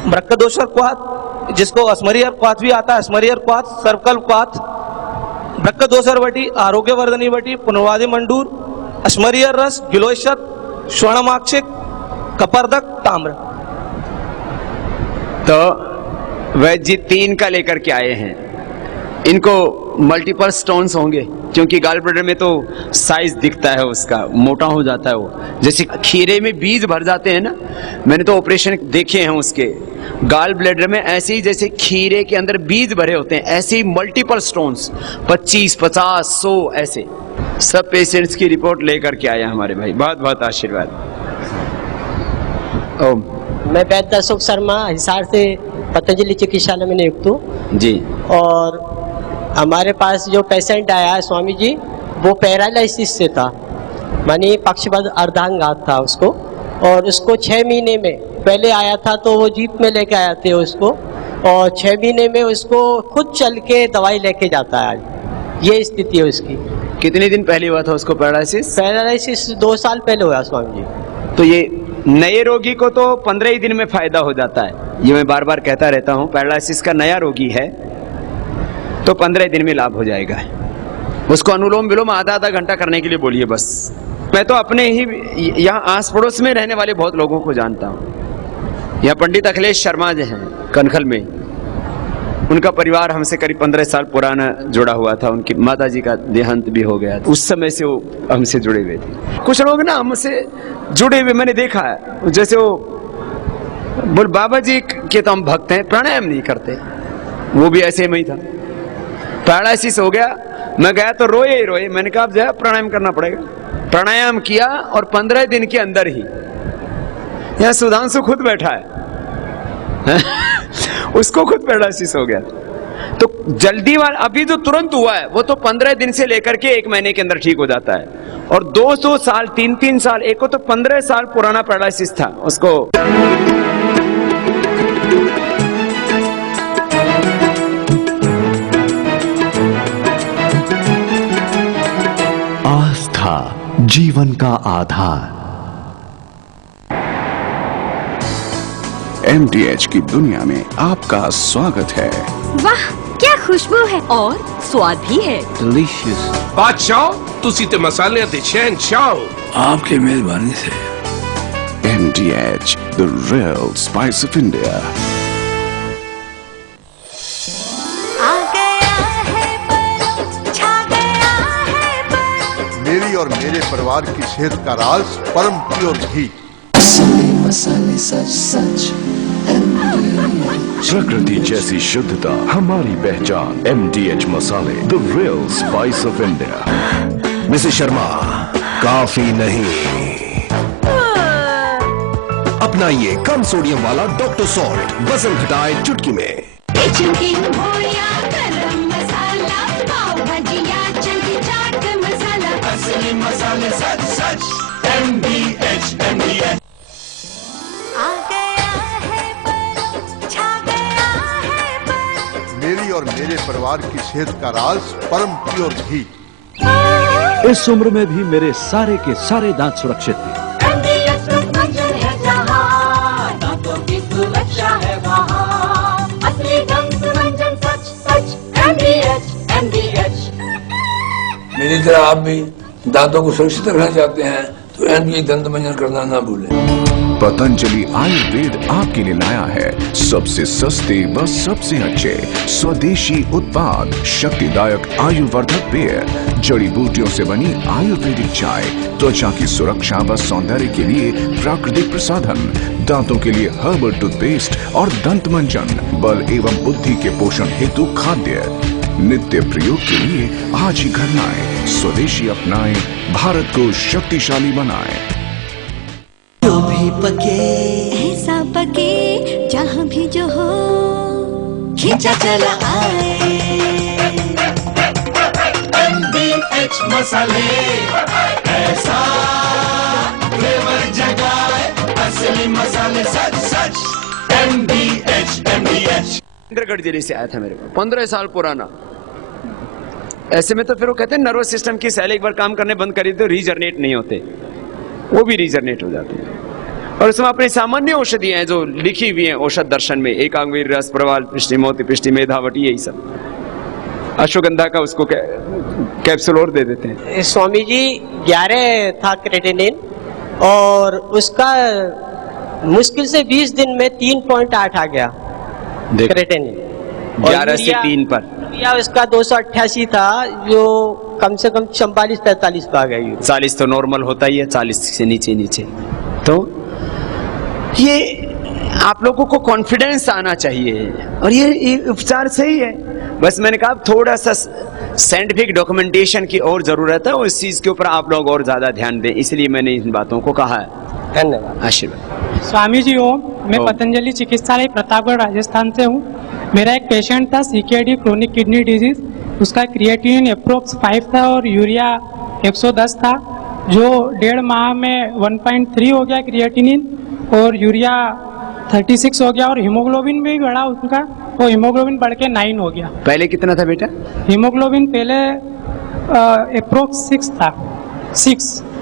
मृक्कदोषर क्वाथ, जिसको अस्मरियर क्वाथ भी आता है, अस्मरियर क्वाथ, सर्वकल क्वाथ, मृक्कदोषर वटी, आरोग्य वर्धनी वटी, पुनर्वादी मंडूर, अस्मरियर रस, गिलोयशत, स्वर्णमाक्षिक, कपर्दक, ताम्र। तो वैद्य जी 3 का लेकर के आए हैं। इनको मल्टीपल स्टोन्स होंगे क्योंकि गाल ब्लैडर में तो साइज दिखता है उसका, मोटा हो जाता है वो, जैसे खीरे में बीज भर जाते हैं ना। मैंने तो ऑपरेशन देखे हैं उसके गाल ब्लैडर में, ऐसे ही जैसे खीरे के अंदर बीज भरे होते हैं, ऐसे ही मल्टीपल स्टोन्स 25, 50, 100 ऐसे सब पेशेंट्स की रिपोर्ट लेकर के आए हमारे भाई। बहुत बहुत आशीर्वाद। ओम। मैं वैद्य अशोक शर्मा हिसार से पतंजलि चिकित्सालय में नियुक्त हूँ जी। और हमारे पास जो पेशेंट आया है स्वामी जी, वो पैरालिसिस से था, मानी पक्षवात अर्धांगघात था उसको, और उसको 6 महीने में पहले आया था तो वो जीप में लेके आया थे उसको, और 6 महीने में उसको खुद चल के दवाई लेके जाता है आज। ये स्थिति है उसकी। कितने दिन पहले हुआ था उसको पैरालिसिस? पैरालिसिस 2 साल पहले हुआ स्वामी जी। तो ये नए रोगी को तो 15 ही दिन में फायदा हो जाता है, ये मैं बार बार कहता रहता हूँ। पैरालिसिस का नया रोगी है तो 15 दिन में लाभ हो जाएगा। उसको अनुलोम विलोम आधा घंटा करने के लिए बोलिए बस। मैं तो अपने ही यहाँ आस पड़ोस में रहने वाले बहुत लोगों को जानता हूँ। यहाँ पंडित अखिलेश शर्मा जो हैं कनखल में, उनका परिवार हमसे करीब 15 साल पुराना जुड़ा हुआ था। उनकी माता जी का देहांत भी हो गया, उस समय से वो हमसे जुड़े हुए थे। कुछ लोग ना हमसे जुड़े हुए मैंने देखा है, जैसे वो बोल बाबा जी के तो हम भक्त हैं, प्राणायाम नहीं करते, वो भी ऐसे में ही था। पैरालिसिस हो गया, मैं गया तो रोए ही रोए। मैंने कहा अब जो है प्राणायाम करना पड़ेगा। प्राणायाम किया और 15 दिन के अंदर ही यहाँ सुधांशु खुद बैठा है उसको खुद पैरालिसिस हो गया। तो जल्दी वाला अभी जो तुरंत हुआ है वो तो 15 दिन से लेकर के 1 महीने के अंदर ठीक हो जाता है, और 200 साल 3-3 साल, एक को तो 15 साल पुराना पैरालिसिस था उसको। आस्था जीवन का आधार। MDH की दुनिया में आपका स्वागत है। वाह क्या खुशबू है और स्वाद भी है। डिलीशियस। बादशाह तुसी ते मसाले ते शहंशाह आपके मेहरबानी से। MDH, the real spice of India। मेरी और मेरे परिवार की सेहत का राज परम प्योर घी। मसाले सच सच प्रकृति जैसी शुद्धता हमारी पहचान। MDH मसाले, the real spice of India. Mrs Sharma, काफी नहीं, अपनाइए कम सोडियम वाला डॉक्टर सॉल्ट, वजन घटाए चुटकी में। असली मसाले सच सच MDH MDH। मेरी और मेरे परिवार की सेहत का राज परम प्योर घी। इस उम्र में भी मेरे सारे के सारे दांत सुरक्षित थे। मेरी तरह आप भी दांतों को सुरक्षित रखना चाहते हैं तो MDH दंत मंजन करना ना भूलें। पतंजलि आयुर्वेद आपके लिए लाया है सबसे सस्ते व सबसे अच्छे स्वदेशी उत्पाद, शक्तिदायक आयुर्वर्धक पेय, जड़ी बूटियों से बनी आयुर्वेदिक चाय, त्वचा की सुरक्षा व सौंदर्य के लिए प्राकृतिक प्रसाधन, दांतों के लिए हर्बल टूथपेस्ट और दंत मंजन, बल एवं बुद्धि के पोषण हेतु खाद्य, नित्य प्रयोग के लिए आज ही घर लाएं, स्वदेशी अपनाएं, भारत को शक्तिशाली बनाएं। जो भी पके ऐसा पके जहाँ भी जो हो खींचा चला आए। MDH मसाले ऐसा फ्लेवर जगाए, असली मसाले सच सच MDH MDH। इंद्रगढ़ जिले से आया था मेरे को, 15 साल पुराना। ऐसे में तो फिर वो कहते हैं नर्वस सिस्टम की सेल एक बार काम करने बंद करी तो रीजनरेट नहीं होते, वो भी रीजनरेट हो जाते हैं। और उसमें अपनी सामान्य औषधियां हैं जो लिखी हुई हैं औषध दर्शन में, एकांगवीर रस, प्रवाल, पिष्टि, मोती पिष्टि, मेधावटी, यही सब। अश्वगंधा का उसको कैप्सूल और दे देते हैं। स्वामी जी 11 था क्रेटिनिन और उसका मुश्किल से 20 दिन में 3.8 आ गया क्रेटिनिन। 11 से 3 पर या उसका 288 था जो कम से कम 44-45 पे आ गई। 40 तो नॉर्मल होता ही है, 40 से नीचे नीचे। तो ये आप लोगों को कॉन्फिडेंस आना चाहिए और ये उपचार सही है। बस मैंने कहा थोड़ा सा साइंटिफिक डॉक्यूमेंटेशन की और जरूरत है और इस चीज के ऊपर आप लोग और ज्यादा ध्यान दें, इसलिए मैंने इन बातों को कहा है। धन्यवाद। आशीर्वाद। स्वामी जी ओम, मैं पतंजलि चिकित्सालय प्रतापगढ़ राजस्थान से हूँ। मेरा एक पेशेंट था CKD क्रोनिक किडनी डिजीज, उसका क्रिएटिनिन अप्रोक्स 5 था और यूरिया 110 था, जो 1.5 माह में 1.3 हो गया क्रिएटिनिन और यूरिया 36 हो गया और हीमोग्लोबिन भी बढ़ा उनका, वो हीमोग्लोबिन बढ़ के 9 हो गया। पहले कितना था बेटा? हीमोग्लोबिन पहले अप्रोक्स 6 था।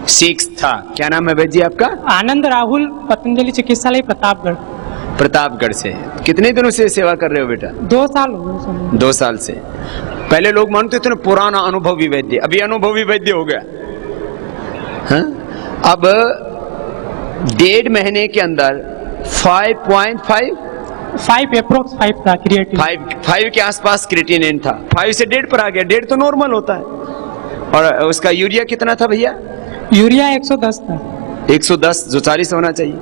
6 था। क्या नाम है वैद्य जी आपका? आनंद राहुल, पतंजलि चिकित्सालय प्रतापगढ़। प्रतापगढ़ से कितने दिनों से सेवा कर रहे हो बेटा? 2 साल हो गए। 2 साल से। पहले लोग मानते थे ना पुराना अनुभवी वैद्य, अभी अनुभवी वैद्य हो गया। हाँ? अब 1.5 महीने के अंदर 5 अप्रोक्स 5 था क्रिएटिनिन। 5 के आसपास क्रिएटिनिन था, 5 से 1.5 पर आ गया। 1.5 तो नॉर्मल होता है। और उसका यूरिया कितना था भैया? यूरिया 110 था। 110 जो 40 होना चाहिए,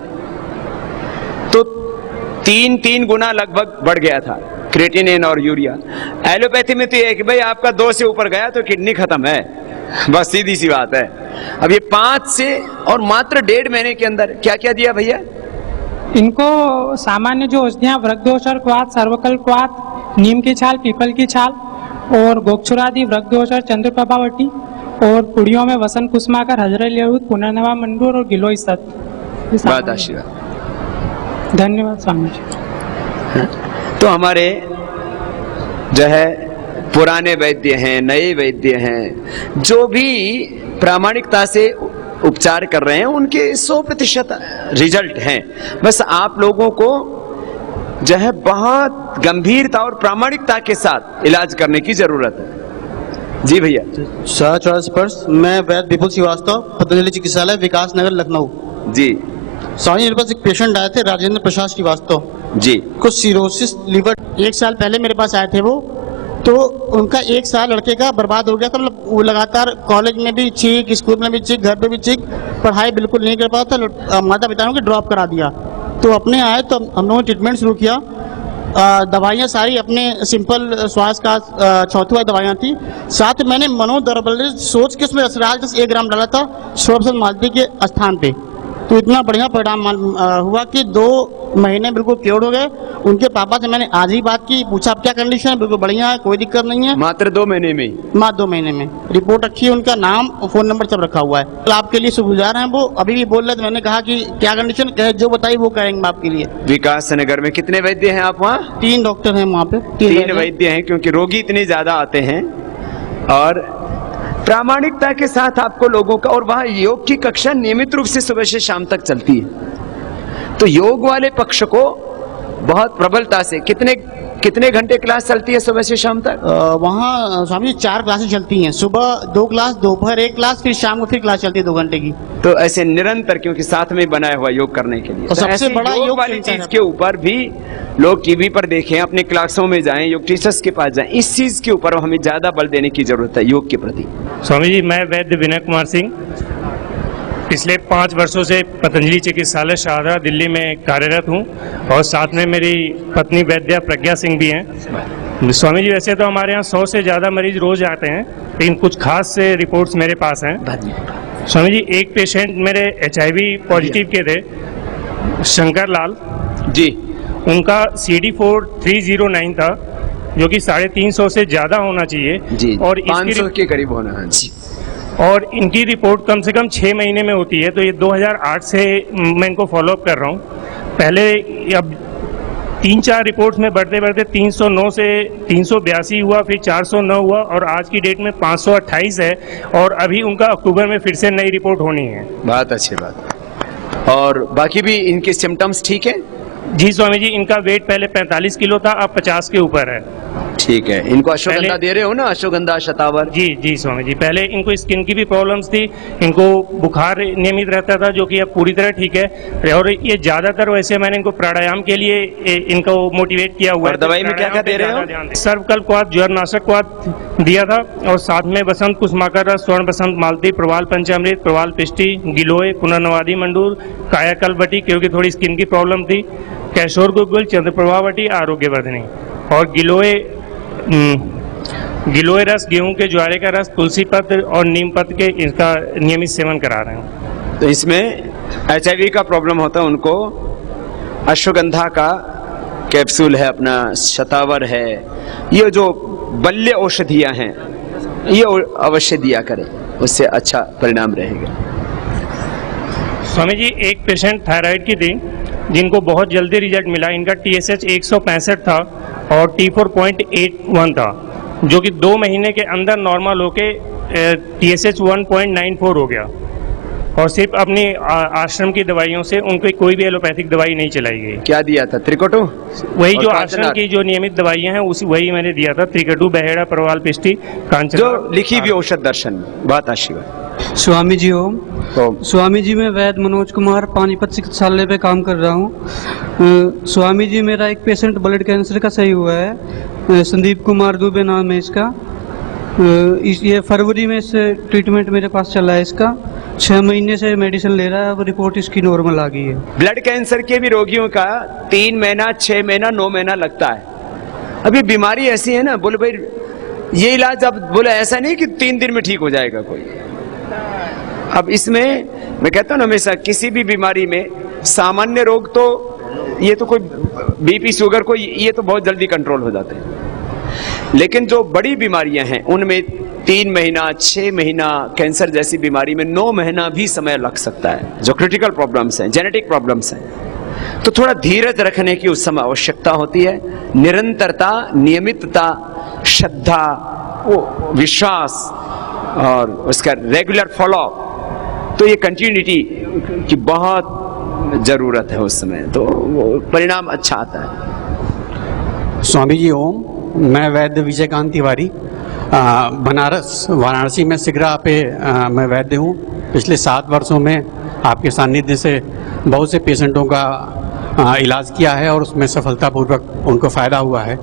तो 3 गुना लगभग बढ़ गया था क्रिएटिनिन और यूरिया। एलोपैथी में तो ये है कि भाई आपका 2 से ऊपर गया तो किडनी खत्म है, बस सीधी सी बात है। अब ये 5 से और मात्र 1.5 महीने के अंदर क्या क्या दिया भैया इनको? सामान्य जो औषधियाँ वृक्कदोषर क्वाथ, सर्वकल क्वाथ, नीम की छाल, पीपल की छाल और गोक्षुरादि, वृक्कदोषर, चंद्रप्रभावटी और पुड़ियों में वसंत कुसुमाकर, हजरे लेहूत, पुनर्नवा मंडूर और गिलोई सत। बात आशीर्वाद। धन्यवाद स्वामी जी। तो हमारे जो है पुराने वैद्य हैं, नए वैद्य हैं, जो भी प्रामाणिकता से उपचार कर रहे हैं उनके 100% रिजल्ट हैं। बस आप लोगों को जो है बहुत गंभीरता और प्रामाणिकता के साथ इलाज करने की जरूरत है। जी भैया। 44 मैं वैद्य विपुल श्रीवास्तव, पतंजलि चिकित्सालय, विकास नगर, लखनऊ। जी स्वामी, मेरे पास एक पेशेंट आए थे राजेंद्र प्रसाद श्रीवास्तव जी, कुछ सिरोसिस लीवर। 1 साल पहले मेरे पास आए थे वो, तो उनका 1 साल लड़के का बर्बाद हो गया था। मतलब वो लगातार कॉलेज में भी ठीक, स्कूल में भी ठीक, घर पे भी ठीक, पढ़ाई बिल्कुल नहीं कर पाता था। माता पिता ने ड्रॉप करा दिया। तो अपने आए तो हम लोगों ने ट्रीटमेंट शुरू किया दवाइयाँ सारी अपने सिंपल श्वास का चौथी वाली दवाइयाँ थी। साथ में मैंने मनोदर्बल सोच के उसमें असराज 1 ग्राम डाला था सर्वप्रथम मालती के स्थान पे। तो इतना बढ़िया परिणाम हुआ कि 2 महीने बिल्कुल क्योर हो गए। उनके पापा से मैंने आज ही बात की, पूछा आप क्या कंडीशन है, बिल्कुल बढ़िया है, कोई दिक्कत नहीं है। मात्र 2 महीने में? मात्र 2 महीने में। रिपोर्ट रखी है, उनका नाम फ़ोन नंबर सब रखा हुआ है। आपके लिए शुक्रगुजार हैं वो। अभी भी बोल रहे थे, मैंने कहा कि क्या कंडीशन है, जो बताइए वो करेंगे आपके लिए। विकास नगर में कितने वैद्य हैं आप वहाँ? 3 डॉक्टर हैं वहाँ पे। 3 वैद्य हैं, क्योंकि रोगी इतने ज्यादा आते हैं और प्रामाणिकता के साथ आपको लोगों का। और वहाँ योग की कक्षा नियमित रूप से सुबह से शाम तक चलती है। तो योग वाले पक्ष को बहुत प्रबलता से कितने घंटे क्लास चलती है सुबह से शाम तक? वहाँ स्वामी 4 क्लासेस चलती हैं। सुबह 2 क्लास, दोपहर 1 क्लास, फिर शाम को फिर क्लास चलती है 2 घंटे की। तो ऐसे निरंतर, क्योंकि साथ में बनाया हुआ योग करने के लिए। तो सबसे बड़ा योग वाली चीज के ऊपर भी लोग टीवी पर देखें, अपने क्लासों में जाएं, योग टीचर्स के पास जाएं, इस चीज के ऊपर हमें ज्यादा बल देने की जरूरत है योग के प्रति। स्वामी जी, मैं वैद्य विनय कुमार सिंह पिछले 5 वर्षों से पतंजलि चिकित्सालय शाहदरा दिल्ली में कार्यरत हूं और साथ में मेरी पत्नी वैद्या प्रज्ञा सिंह भी हैं। स्वामी जी, वैसे तो हमारे यहाँ 100 से ज़्यादा मरीज रोज आते हैं, लेकिन कुछ खास से रिपोर्ट्स मेरे पास हैं। स्वामी जी, एक पेशेंट मेरे HIV पॉजिटिव के थे, शंकर लाल जी। उनका CD4 309 था, जो कि 350 से ज़्यादा होना चाहिए जी, और 500 के करीब होना है जी। और इनकी रिपोर्ट कम से कम 6 महीने में होती है। तो ये 2008 से मैं इनको फॉलोअप कर रहा हूँ। पहले अब 3-4 रिपोर्ट्स में बढ़ते बढ़ते 309 से 382 हुआ, फिर 409 हुआ और आज की डेट में 528 है। और अभी उनका अक्टूबर में फिर से नई रिपोर्ट होनी है। बहुत अच्छी बात। और बाकी भी इनके सिम्टम्स ठीक है? जी स्वामी जी, इनका वेट पहले 45 किलो था, अब 50 के ऊपर है। ठीक है। इनको अश्वगंधा दे रहे हो ना? अश्वगंधा, शतावर? जी जी स्वामी जी। पहले इनको स्किन की भी प्रॉब्लम्स थी, इनको बुखार नियमित रहता था, जो कि अब पूरी तरह ठीक है। और ये ज्यादातर वैसे मैंने इनको प्राणायाम के लिए इनको मोटिवेट किया हुआ है। और दवाई में क्या क्या दे रहे हो? सर्वकल्पवात, ज्वरनाशकवात दिया था और साथ में बसंत कुसुमाकर रस, स्वर्ण बसंत मालती, प्रवाल पंचामृत, प्रवाल पिष्टी, गिलोय, पुनर्नवादी मंडूर, कायाकल्प, क्योंकि थोड़ी स्किन की प्रॉब्लम थी, कैशोर गुगुल, चंद्रप्रभावटी, आरोग्यवर्धिनी। और गिलोय रस, गेहूं के ज्वारे का रस, तुलसी पत्र और नीम पत्र के इसका नियमित सेवन करा रहे हैं। तो इसमें HIV का प्रॉब्लम होता है उनको, अश्वगंधा का कैप्सूल है, अपना शतावर है, ये जो बल्य औषधियां हैं ये अवश्य दिया करें, उससे अच्छा परिणाम रहेगा। स्वामी जी, एक पेशेंट थायराइड की थी जिनको बहुत जल्दी रिजल्ट मिला। इनका TSH 165 था और T4 0.81 था, जो कि 2 महीने के अंदर नॉर्मल होके TSH 1.94 हो गया। और सिर्फ अपनी आश्रम की दवाइयों से उनको कोई भी एलोपैथिक दवाई नहीं चलाई गई। क्या दिया था? त्रिकटु? वही जो आश्रम की जो नियमित दवाइयां हैं वही मैंने दिया था। त्रिकटु, बहेड़ा, प्रवाल पिष्टी, कांचन, जो लिखी हुई औषध दर्शन। बहुत आशीर्वाद। स्वामी जी ओम। स्वामी जी, मैं वैद्य मनोज कुमार पानीपत चिकित्सालय पे काम कर रहा हूँ। स्वामी जी, मेरा एक पेशेंट ब्लड कैंसर का सही हुआ है, संदीप कुमार दुबे नाम है इसका। ये फरवरी में से ट्रीटमेंट मेरे पास चला है इसका। 6 महीने से मेडिसिन ले रहा है, अब रिपोर्ट इसकी नॉर्मल आ गई है। ब्लड कैंसर के भी रोगियों का 3 महीना, 6 महीना, 9 महीना लगता है। अभी बीमारी ऐसी है ना, बोले भाई ये इलाज, अब बोले ऐसा नहीं कि 3 दिन में ठीक हो जाएगा कोई। अब इसमें मैं कहता हूँ हमेशा, किसी भी बीमारी में सामान्य रोग तो ये तो कोई BP शुगर को ये तो बहुत जल्दी कंट्रोल हो जाते हैं, लेकिन जो बड़ी बीमारियां हैं उनमें 3 महीना, 6 महीना, कैंसर जैसी बीमारी में 9 महीना भी समय लग सकता है। जो क्रिटिकल प्रॉब्लम्स हैं, जेनेटिक प्रॉब्लम्स हैं, तो थोड़ा धीरज रखने की उस समय आवश्यकता होती है। निरंतरता, नियमितता, श्रद्धा, विश्वास और उसका रेगुलर फॉलोअप, तो ये कंटिन्यूटी की बहुत जरूरत है उस समय, तो वो परिणाम अच्छा आता है। स्वामी जी ओम। मैं वैद्य विजयकांत तिवारी, बनारस वाराणसी में सिगरा पे मैं वैद्य हूँ। पिछले 7 वर्षों में आपके सानिध्य से बहुत से पेशेंटों का इलाज किया है और उसमें सफलतापूर्वक उनको फ़ायदा हुआ है।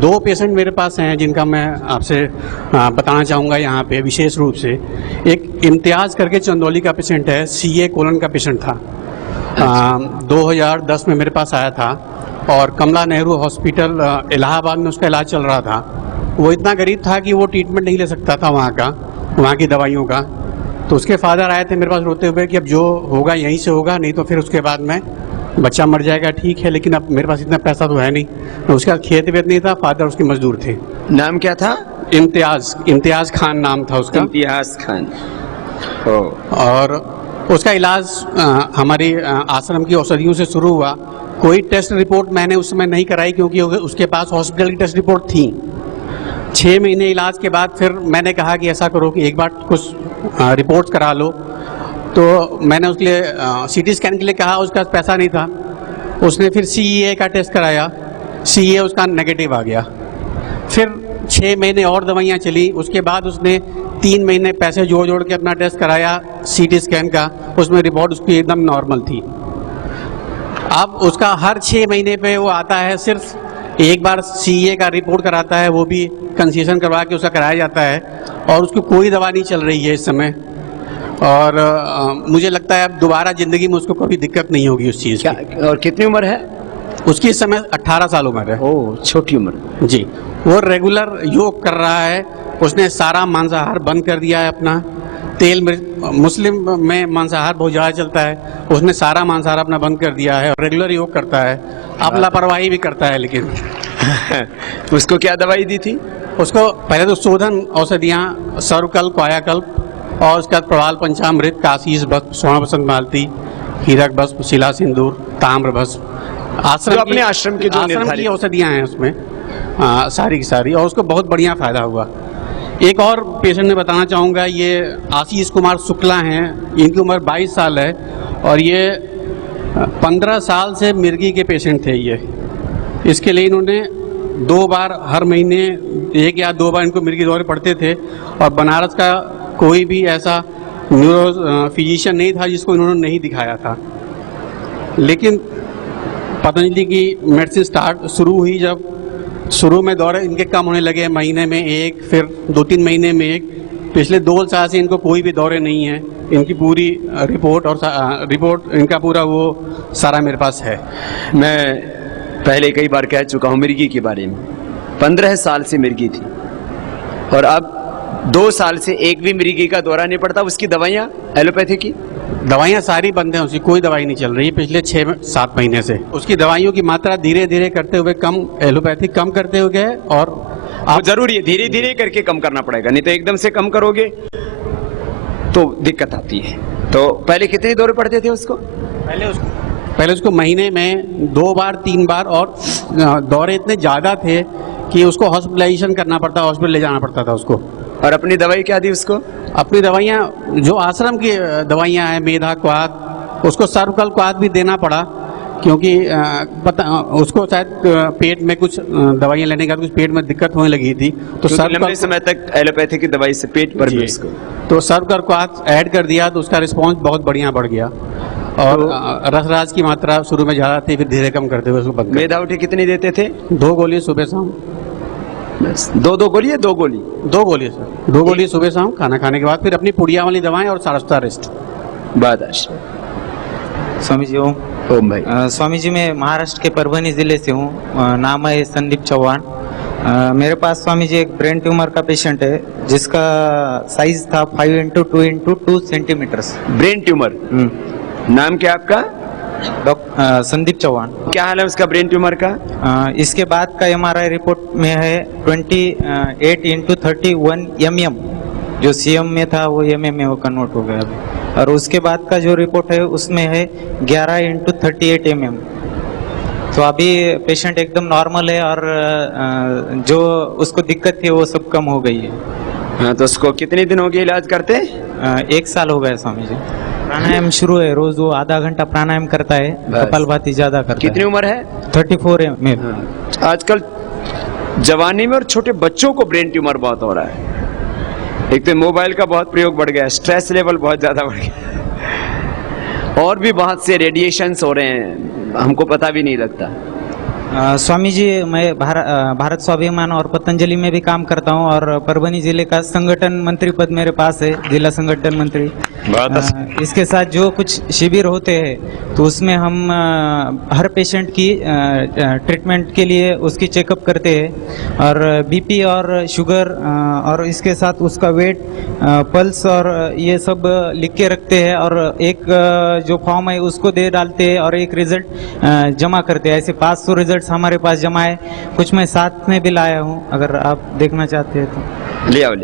2 पेशेंट मेरे पास हैं जिनका मैं आपसे बताना चाहूँगा यहाँ पे विशेष रूप से। एक इम्तियाज़ करके चंदौली का पेशेंट है, CA कोलन का पेशेंट था। 2010 में मेरे पास आया था और कमला नेहरू हॉस्पिटल इलाहाबाद में उसका इलाज चल रहा था। वो इतना गरीब था कि वो ट्रीटमेंट नहीं ले सकता था वहाँ की दवाइयों का। तो उसके फादर आए थे मेरे पास रोते हुए कि अब जो होगा यहीं से होगा, नहीं तो फिर उसके बाद में बच्चा मर जाएगा। ठीक है, लेकिन अब मेरे पास इतना पैसा तो है नहीं। उसका खेत वेत नहीं था, फादर उसके मजदूर थे। नाम क्या था? इम्तियाज खान नाम था उसका। इम्तियाज खान। और उसका इलाज हमारी आश्रम की औषधियों से शुरू हुआ। कोई टेस्ट रिपोर्ट मैंने उस समय नहीं कराई क्योंकि उसके पास हॉस्पिटल की टेस्ट रिपोर्ट थी। 6 महीने इलाज के बाद फिर मैंने कहा कि ऐसा करो कि एक बार कुछ रिपोर्ट्स करा लो। तो मैंने उसके लिए CT स्कैन के लिए कहा, उसका पैसा नहीं था। उसने फिर CEA का टेस्ट कराया, CEA उसका नेगेटिव आ गया। फिर 6 महीने और दवाइयाँ चली। उसके बाद उसने 3 महीने पैसे जोड़ के अपना टेस्ट कराया CT स्कैन का, उसमें रिपोर्ट उसकी एकदम नॉर्मल थी। अब उसका हर 6 महीने पे वो आता है, सिर्फ एक बार CEA का रिपोर्ट कराता है, वो भी कंसेशन करवा के उसका कराया जाता है। और उसकी कोई दवा नहीं चल रही है इस समय। और मुझे लगता है अब दोबारा ज़िंदगी में उसको कभी दिक्कत नहीं होगी उस चीज़ की। और कितनी उम्र है उसकी? इस समय 18 साल उम्र है। ओह, छोटी उम्र। जी, वो रेगुलर योग कर रहा है। उसने सारा मांसाहार बंद कर दिया है अपना। तेल मुस्लिम में मांसाहार बहुत ज़्यादा चलता है, उसने सारा मांसाहार अपना बंद कर दिया है और रेगुलर योग करता है। अब लापरवाही भी करता है लेकिन उसको क्या दवाई दी थी? उसको पहले तो शोधन औषधियाँ, सर्वकल्प, कायाकल्प, और उसके बाद प्रवाल पंचामृत, काशीस भस्म, स्वर्ण बसंत मालती, हीरक भस्म, शिला सिंदूर, ताम्र भस्म, आश्रम की औषधियाँ हैं उसमें सारी की सारी। और उसको बहुत बढ़िया फ़ायदा हुआ। एक और पेशेंट में बताना चाहूँगा, ये आशीष कुमार शुक्ला हैं। इनकी उम्र 22 साल है और ये 15 साल से मिर्गी के पेशेंट थे। ये इसके लिए इन्होंने 2 बार हर महीने 1 या 2 बार इनको मिर्गी दौरे पड़ते थे। और बनारस का कोई भी ऐसा न्यूरो फिजिशियन नहीं था जिसको इन्होंने नहीं दिखाया था। लेकिन पतंजलि की मेडिसिन शुरू हुई, जब शुरू में दौरे इनके कम होने लगे, महीने में 1, फिर 2-3 महीने में 1। पिछले 2 साल से इनको कोई भी दौरे नहीं है। इनकी पूरी रिपोर्ट इनका पूरा वो सारा मेरे पास है। मैं पहले कई बार कह चुका हूँ मिर्गी के बारे में। 15 साल से मिर्गी थी और अब 2 साल से एक भी मिर्गी का दौरा नहीं पड़ता। उसकी दवाइयाँ, एलोपैथी की दवाइयाँ सारी बंद हैं, उसकी कोई दवाई नहीं चल रही है पिछले 6-7 महीने से। उसकी दवाइयों की मात्रा धीरे धीरे करते हुए कम, एलोपैथी कम करते हुए गए। और आप जरूरी है धीरे धीरे करके कम करना पड़ेगा, नहीं तो एकदम से कम करोगे तो दिक्कत आती है। तो पहले कितने दौरे पड़ते थे उसको? पहले उसको महीने में 2 बार 3 बार, और दौरे इतने ज़्यादा थे कि उसको हॉस्पिटलाइजेशन करना पड़ता, हॉस्पिटल ले जाना पड़ता था उसको। और अपनी दवाई क्या दी उसको? अपनी दवाइयाँ जो आश्रम की दवाइयाँ हैं, मेधा क्वाथ, उसको सर्वकल्प क्वाथ भी देना पड़ा क्योंकि उसको शायद पेट में कुछ दवाइयाँ लेने के बाद कुछ पेट में दिक्कत होने लगी थी। तो लंबे समय तक एलोपैथी की दवाई से पेट पर भी उसको, तो सर्वकल्प क्वाथ ऐड कर दिया तो उसका रिस्पॉन्स बहुत बढ़िया बढ़ गया। और रसराज की मात्रा शुरू में ज़्यादा थी, फिर धीरे कम करते हुए उसको बंद। मेधावटी कितनी देते थे? 2 गोली सुबह शाम। बस 2 गोली है? 2 गोली? 2 गोली सर, 2 गोली सुबह शाम खाना खाने के बाद, फिर अपनी पुड़िया वाली दवाएं और सारस्ता रेस्ट बाद। स्वामी जी ओम भाई। स्वामी जी मैं महाराष्ट्र के परभनी जिले से हूँ। नाम है संदीप चौहान। मेरे पास स्वामी जी एक ब्रेन ट्यूमर का पेशेंट है जिसका साइज था 5x2x2 सेंटीमीटर्स। Brain tumour? नाम क्या आपका? संदीप चौहान। क्या हाल है उसका ब्रेन ट्यूमर का? इसके बाद का MRI रिपोर्ट में है 28x31 mm, जो CM में था वो MM में वो कन्वर्ट हो गया अभी। और उसके बाद का जो रिपोर्ट है उसमें है 11x38 mm। तो अभी पेशेंट एकदम नॉर्मल है और जो उसको दिक्कत थी वो सब कम हो गई है। हाँ, तो उसको कितने दिन हो गए इलाज करते? 1 साल हो गया स्वामी जी। प्राणायाम शुरू है, रोज वो आधा घंटा प्राणायाम करता है, कपालभाति ज्यादा करता है। कितनी उम्र है? 34 है मेरी। आजकल जवानी में और छोटे बच्चों को ब्रेन ट्यूमर बहुत हो रहा है। एक तो मोबाइल का बहुत प्रयोग बढ़ गया, स्ट्रेस लेवल बहुत ज्यादा बढ़ गया, और भी बहुत से रेडिएशंस हो रहे हैं, हमको पता भी नहीं लगता। स्वामी जी, मैं भारत स्वाभिमान और पतंजलि में भी काम करता हूं और परभनी जिले का संगठन मंत्री पद मेरे पास है, जिला संगठन मंत्री। इसके साथ जो कुछ शिविर होते हैं तो उसमें हम हर पेशेंट की ट्रीटमेंट के लिए उसकी चेकअप करते हैं और बीपी और शुगर और इसके साथ उसका वेट, पल्स और ये सब लिख के रखते हैं और एक जो फॉर्म है उसको दे डालते हैं और एक रिजल्ट जमा करते हैं। ऐसे 500 रिजल्ट्स हमारे पास जमा है। कुछ मैं साथ में भी लाया हूं, अगर आप देखना चाहते हैं तो। ले आओ।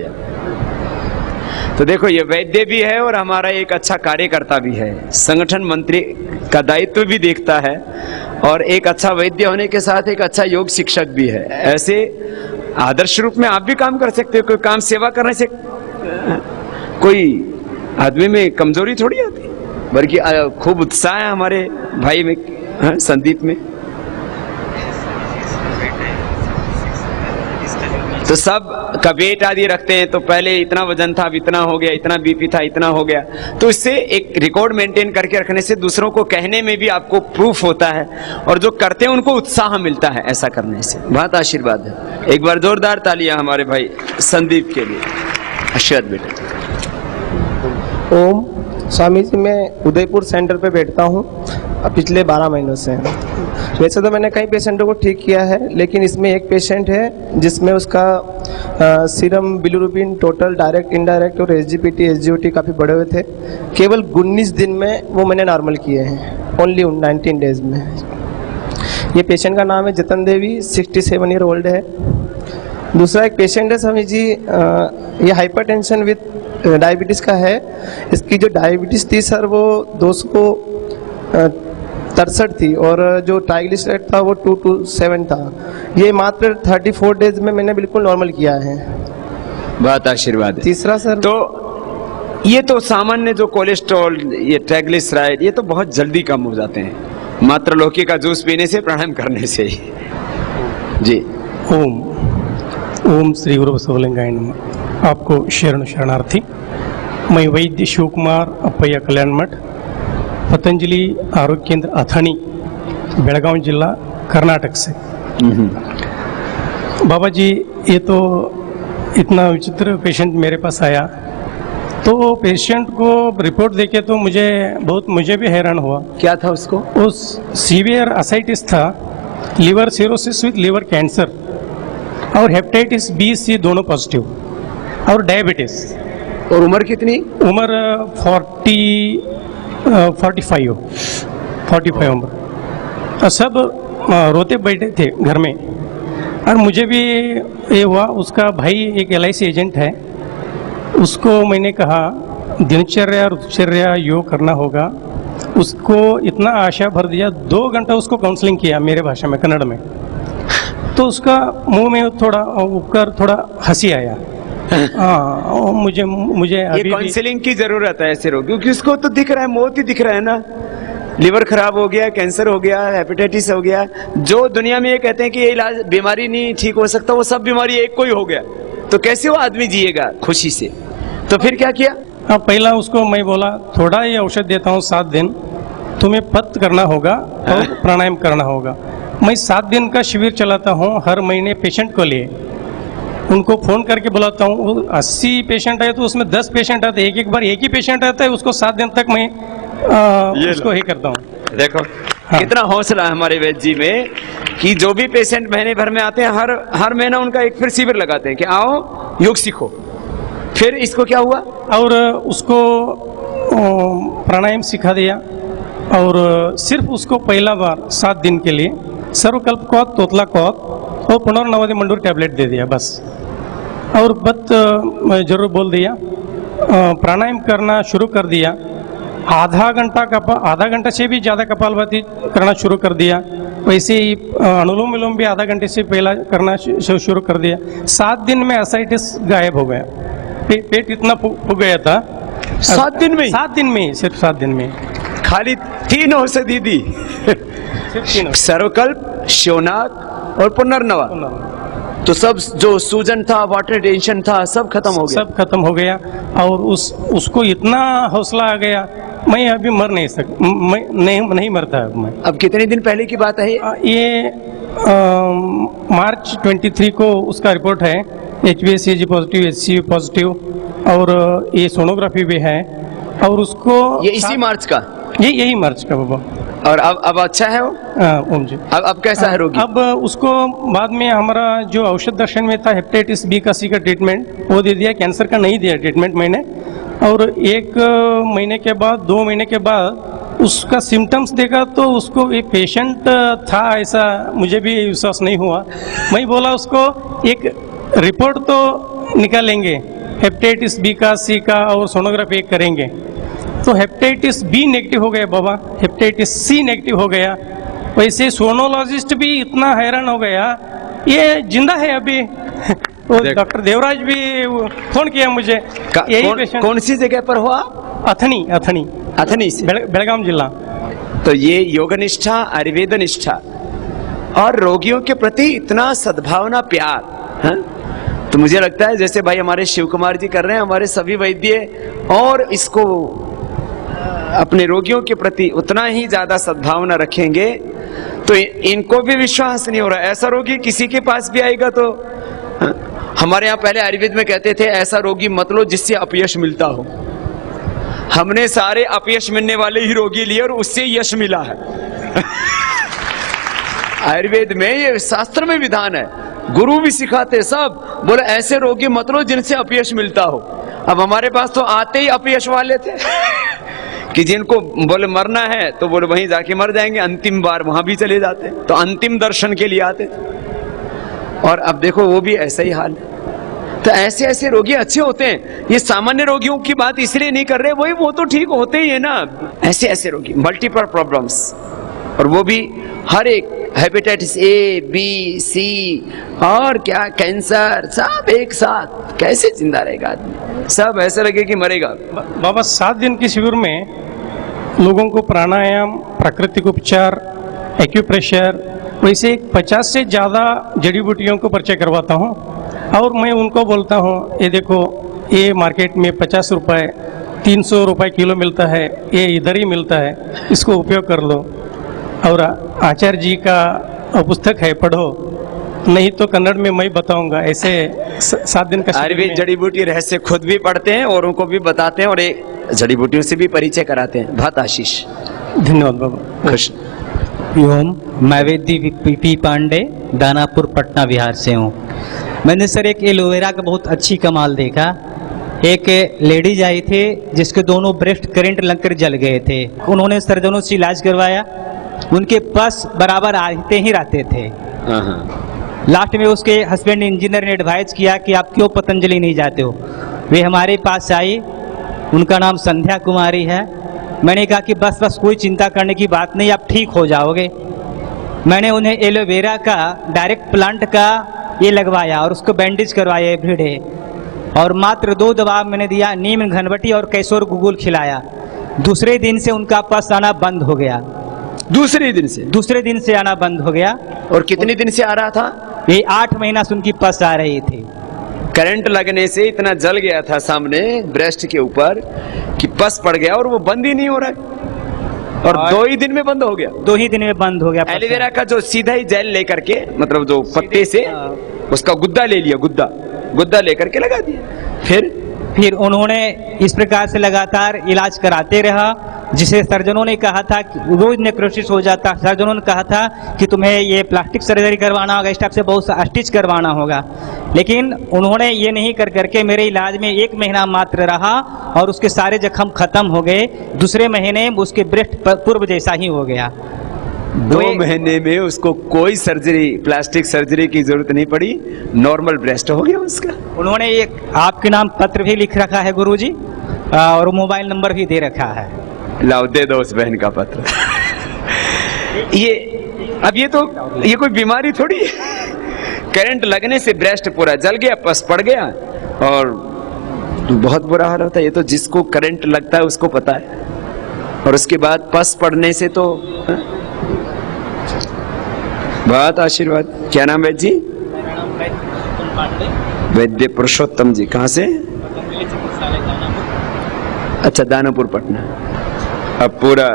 तो देखो, ये वैद्य भी है और हमारा एक अच्छा कार्यकर्ता भी है, संगठन मंत्री का दायित्व भी देखता है और एक अच्छा वैद्य होने के साथ एक अच्छा योग शिक्षक भी है। ऐसे आदर्श रूप में आप भी काम कर सकते हो। कोई काम सेवा करने से कोई आदमी में कमजोरी थोड़ी आती, बल्कि खूब उत्साह है हमारे भाई में, संदीप में। तो सब का वेट आदि रखते हैं, तो पहले इतना वजन था, अब इतना हो गया, इतना बीपी था, इतना हो गया। तो इससे एक रिकॉर्ड मेंटेन करके रखने से दूसरों को कहने में भी आपको प्रूफ होता है और जो करते हैं उनको उत्साह मिलता है ऐसा करने से। बहुत आशीर्वाद है। एक बार जोरदार तालियां हमारे भाई संदीप के लिए। आशीर्वाद बेटा। ओम। स्वामी जी, मैं उदयपुर सेंटर पे बैठता हूँ पिछले 12 महीनों से। वैसे तो मैंने कई पेशेंटों को ठीक किया है, लेकिन इसमें एक पेशेंट है जिसमें उसका serum bilirubin total direct indirect और SGPT SGOT काफ़ी बढ़े हुए थे। केवल 19 दिन में वो मैंने नॉर्मल किए हैं, ओनली 19 डेज में। ये पेशेंट का नाम है जतन देवी, 67 ईयर ओल्ड है। दूसरा एक पेशेंट है स्वामी जी, ये हाइपरटेंशन विद डायबिटीज़ का है। इसकी जो डायबिटीज़ थी सर वो 263 थी और जो ट्राइग्लिसराइड था वो 227 था। ये मात्र 34 डेज में मैंने बिल्कुल नॉर्मल किया है। बहुत आशीर्वाद है। तीसरा सर, तो ये तो सामान्य जो कोलेस्ट्रॉल, ये ट्राइग्लिसराइड, ये तो बहुत जल्दी कम हो जाते हैं मात्र लौकी का जूस पीने से, प्राणायाम करने से ही। जी। ओम श्री गुरु बसवलिंगाय नमः। आपको शरणार्थी। मैं वैद्य शिव कुमार अप्पय्या कल्याण मठ, पतंजलि आरोग्य केंद्र अथानी, बेलगांव जिला, कर्नाटक से। बाबा जी, ये तो इतना विचित्र पेशेंट मेरे पास आया, तो पेशेंट को रिपोर्ट देके तो मुझे भी हैरान हुआ। क्या था उसको? उस सीवियर असाइटिस था, liver cirrhosis with liver cancer और हेपेटाइटिस B C दोनों पॉजिटिव और डायबिटीज। और उम्र कितनी? उम्र 45 उम्र। और सब रोते बैठे थे घर में। और मुझे भी ये हुआ, उसका भाई एक LIC एजेंट है, उसको मैंने कहा दिनचर्या और उपचर्या योग करना होगा। उसको इतना आशा भर दिया, 2 घंटा उसको काउंसलिंग किया मेरे भाषा में, कन्नड़ में। तो उसका मुंह में थोड़ा हंसी आया। हाँ, मुझे ये काउंसलिंग की जरूरत है ऐसे रोग, क्योंकि उसको तो दिख रहा है, मौत ही दिख रहा है ना। लिवर खराब हो गया, कैंसर हो गया, हेपेटाइटिस हो गया, जो दुनिया में ये कहते हैं कि ये इलाज बीमारी नहीं ठीक हो सकता, वो सब बीमारी एक को ही हो गया। तो कैसे वो आदमी जिएगा खुशी से? तो फिर क्या किया? हाँ, पहला उसको मैं बोला थोड़ा ही औषध देता हूँ, 7 दिन तुम्हें पथ करना होगा और प्राणायाम करना होगा। मैं 7 दिन का शिविर चलाता हूँ हर महीने पेशेंट को लिए। उनको फ़ोन करके बुलाता हूँ। 80 पेशेंट आए तो उसमें 10 पेशेंट आते हैं, एक बार एक ही पेशेंट आता है, उसको 7 दिन तक मैं उसको ही करता हूँ। देखो कितना हौसला है हमारे वैद्य जी में कि जो भी पेशेंट महीने भर में आते हैं, हर महीना उनका एक फिर शिविर लगाते हैं कि आओ योग सीखो। फिर इसको क्या हुआ? और उसको प्राणायाम सिखा दिया और सिर्फ उसको पहला बार 7 दिन के लिए सर्वकल्प कौत, तोतला कौत और पुनर्नवदि मंडूर टैबलेट दे दिया बस। और जरूर बोल दिया, प्राणायाम करना शुरू कर दिया। आधा घंटा से भी ज़्यादा कपालभाति करना शुरू कर दिया। वैसे ही अनुलोम विलोम भी आधा घंटे से पहला करना शुरू कर दिया। 7 दिन में एसाइटिस गायब हो गया। पेट इतना फूक गया था 7 दिन में? 7 दिन में, सिर्फ 7 दिन में। खाली 3 औषधि दी, सर्वकल्प, शिवनाथ और पुनर्नवा। तो सब जो सूजन था, वाटर टेंशन था, सब खत्म हो गया। सब खत्म हो गया। और उसको इतना हौसला आ गया, मैं अभी मर नहीं सकता, मैं नहीं मरता अब मैं। अब कितने दिन पहले की बात है ये मार्च 23 को उसका रिपोर्ट है, HbA1c पॉजिटिव, HCV पॉजिटिव, और ये सोनोग्राफी भी है। और उसको ये इसी मार्च का, यही मार्च का बाबा। और अब अच्छा है वो? ओम जी। अब कैसा है रोगी? अब उसको बाद में हमारा जो औषध दर्शन में था हेपेटाइटिस बी का सी का ट्रीटमेंट वो दे दिया, कैंसर का नहीं दिया ट्रीटमेंट मैंने। और 1 महीने के बाद, 2 महीने के बाद उसका सिम्टम्स देखा तो उसको एक पेशेंट था ऐसा मुझे भी विश्वास नहीं हुआ। मैं बोला उसको एक रिपोर्ट तो निकालेंगे हेपेटाइटिस बी का, सी का, और सोनोग्राफी करेंगे। तो हेपेटाइटिस बी नेगेटिव हो गया बाबा, हेपेटाइटिस सी नेगेटिव हो गया। वैसे सोनोलॉजिस्ट भी इतना हैरान हो गया, ये जिंदा है अभी। वो डॉक्टर देवराज भी फोन किया मुझे। यही पेशेंट कौन सी जगह पर हुआ? अथनी से बेलगाम जिला। तो ये योगनिष्ठा, आयुर्वेद निष्ठा और रोगियों के प्रति इतना सद्भावना, प्यार है? तो मुझे लगता है जैसे भाई हमारे शिव कुमार जी कर रहे हैं, हमारे सभी वैद्य और इसको अपने रोगियों के प्रति उतना ही ज्यादा सद्भावना रखेंगे तो इनको भी विश्वास नहीं हो रहा। ऐसा रोगी किसी के पास भी आएगा तो हमारे यहाँ पहले आयुर्वेद में कहते थे ऐसा रोगी मत लो जिससे अपयश मिलता हो। हमने सारे अपयश मिलने वाले ही रोगी लिए और उससे यश मिला है। आयुर्वेद में ये शास्त्र में विधान है, गुरु भी सिखाते सब, बोले ऐसे रोगी मत लो जिनसे अपयश मिलता हो। अब हमारे पास तो आते ही अपयश वाले थे कि जिनको बोले मरना है तो बोले वहीं जाके मर जाएंगे, अंतिम बार वहां भी चले जाते, तो अंतिम दर्शन के लिए आते थे। और अब देखो वो भी ऐसा ही हाल है। तो ऐसे ऐसे रोगी अच्छे होते हैं। ये सामान्य रोगियों की बात इसलिए नहीं कर रहे, वही वो तो ठीक होते ही है ना। ऐसे ऐसे रोगी मल्टीपल प्रॉब्लम्स, और वो भी हर एक हेपेटाइटिस ए, बी, सी और क्या कैंसर, सब एक साथ। कैसे जिंदा रहेगा आदमी? सब ऐसे लगे कि मरेगा। बाबा 7 दिन के शिविर में लोगों को प्राणायाम, प्राकृतिक उपचार, एक्यूप्रेशर, वैसे 50 से ज़्यादा जड़ी बूटियों को परिचय करवाता हूँ। और मैं उनको बोलता हूँ ये देखो ये मार्केट में 50 रुपये 300 रुपये किलो मिलता है, ये इधर ही मिलता है, इसको उपयोग कर लो। और आचार्य जी का पुस्तक है, पढ़ो, नहीं तो कन्नड़ में मैं बताऊंगा। ऐसे 7 दिन का आयुर्वेद जड़ी बूटी रहस्य खुद भी पढ़ते हैं, औरों को भी बताते हैं, और ये जड़ी बूटियों से भी परिचय कराते हैं। बहुत आशीष, धन्यवाद बाबा। खुश। ओम, मैं वैद्य पी पांडे दानापुर पटना बिहार से हूँ। मैंने सर एक एलोवेरा का बहुत अच्छी कमाल देखा। एक लेडीज आई थे जिसके दोनों ब्रेस्ट करंट लगकर जल गए थे। उन्होंने सर्जनों से इलाज करवाया, उनके पास बराबर आते ही रहते थे। लास्ट में उसके हस्बैंड इंजीनियर ने एडवाइस किया कि आप क्यों पतंजलि नहीं जाते हो। वे हमारे पास आई, उनका नाम संध्या कुमारी है। मैंने कहा कि बस कोई चिंता करने की बात नहीं, आप ठीक हो जाओगे। मैंने उन्हें एलोवेरा का डायरेक्ट प्लांट का ये लगवाया और उसको बैंडेज करवाया एवरीडे, और मात्र 2 दवा मैंने दिया, नीम घनवटी और कैसोर गुगुल खिलाया। दूसरे दिन से उनका पस आना बंद हो गया। दूसरे दिन से आना बंद हो गया। और कितने दिन से आ रहा था? ये 8 महीना से उनकी पस आ रही थी। करंट लगने से इतना जल गया था सामने ब्रेस्ट के ऊपर कि पस पड़ गया और वो बंद ही नहीं हो रहा है। और 2 ही दिन में बंद हो गया। 2 ही दिन में बंद हो गया। एलोवेरा का जो सीधा ही जेल लेकर के, मतलब जो पत्ते से उसका गुद्दा ले लिया, गुद्दा लेकर के लगा दिया। फिर उन्होंने इस प्रकार से लगातार इलाज कराते रहा, जिसे सर्जनों ने कहा था कि रोज नेक्रोसिस हो जाता। सर्जनों ने कहा था कि तुम्हें ये प्लास्टिक सर्जरी करवाना होगा, इस टाइप से बहुत सा स्टिच करवाना होगा। लेकिन उन्होंने ये नहीं कर करके मेरे इलाज में 1 महीना मात्र रहा और उसके सारे जख्म खत्म हो गए। दूसरे महीने उसके ब्रेस्ट पूर्व जैसा ही हो गया। 2 महीने में उसको कोई सर्जरी, प्लास्टिक सर्जरी की जरूरत नहीं पड़ी, नॉर्मल ब्रेस्ट हो गया उसका। उन्होंने एक आपके नाम पत्र भी लिख रखा है गुरुजी, और मोबाइल नंबर भी दे रखा है। लाओ दे दो उस बहन का पत्र। ये कोई बीमारी थोड़ी है। करंट लगने से ब्रेस्ट पूरा जल गया, पस पड़ गया, और बहुत बुरा हाल होता है। ये तो जिसको करंट लगता है उसको पता है। और उसके बाद पस पड़ने से तो बहुत आशीर्वाद। क्या नाम है जी? वैद्य पुरुषोत्तम जी। कहाँ से? अच्छा, दानापुर पटना। अब पूरा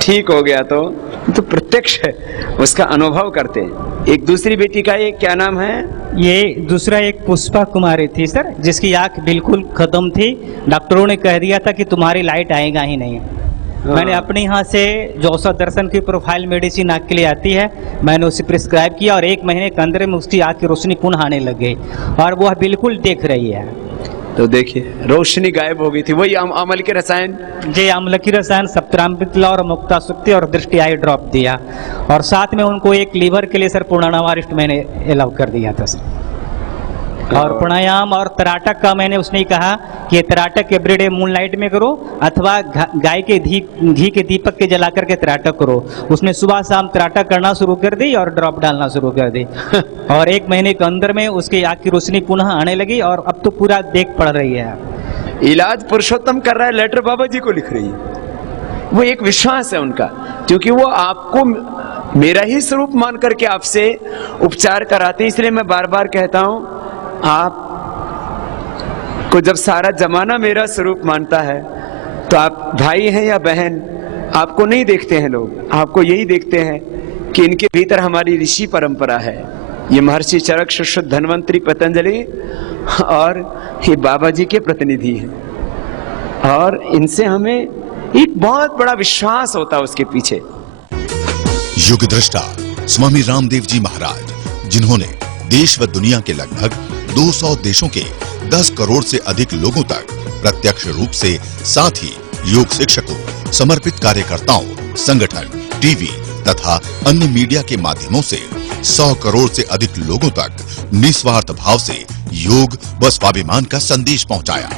ठीक हो गया तो प्रत्यक्ष है, उसका अनुभव करते हैं। एक दूसरी बेटी का ये क्या नाम है? ये दूसरा एक पुष्पा कुमारी थी सर, जिसकी आंख बिल्कुल खत्म थी। डॉक्टरों ने कह दिया था कि तुम्हारी लाइट आएगा ही नहीं। मैंने अपने यहाँ से जो औषध दर्शन की प्रोफाइल मेडिसिन आँख के लिए आती है, मैंने उसे प्रिस्क्राइब किया और 1 महीने के अंदर में उसकी आँख की रोशनी पुनः आने लग गई और वह बिल्कुल देख रही है। तो देखिए रोशनी गायब हो गई थी। वही अमल के रसायन, जी अम्ल की रसायन सप्तरामृतला और मुक्ता शक्ति और दृष्टि आई ड्रॉप दिया और साथ में उनको एक लीवर के लिए सर पूर्णावारिष्ट मैंने अलाउ कर दिया था सर। और प्राणायाम और तराटक का मैंने उसने कहा कि ये तराटक एवरीडे मूनलाइट में करो अथवा गाय के घी के दीपक के जला करके तराटक करो। उसने सुबह शाम तराटक करना शुरू कर दी और ड्रॉप डालना शुरू कर दी और 1 महीने के अंदर में उसकी आँख की रोशनी पुनः आने लगी और अब तो पूरा देख पड़ रही है। इलाज पुरुषोत्तम कर रहा है, लेटर बाबा जी को लिख रही है। वो एक विश्वास है उनका, क्योंकि वो आपको मेरा ही स्वरूप मान करके आपसे उपचार कराते हैं। इसलिए मैं बार बार कहता हूं, आप को जब सारा जमाना मेरा स्वरूप मानता है तो आप भाई हैं या बहन, आपको नहीं देखते हैं लोग, आपको यही देखते हैं कि इनके भीतर हमारी ऋषि परंपरा है। ये महर्षि चरक, सुश्रुत, धन्वंतरी, पतंजलि और ये बाबा जी के प्रतिनिधि हैं और इनसे हमें एक बहुत बड़ा विश्वास होता है उसके पीछे। युग दृष्टा स्वामी रामदेव जी महाराज, जिन्होंने देश व दुनिया के लगभग 200 देशों के 10 करोड़ से अधिक लोगों तक प्रत्यक्ष रूप से, साथ ही योग शिक्षकों, समर्पित कार्यकर्ताओं, संगठन, टीवी तथा अन्य मीडिया के माध्यमों से 100 करोड़ से अधिक लोगों तक निस्वार्थ भाव से योग व स्वाभिमान का संदेश पहुंचाया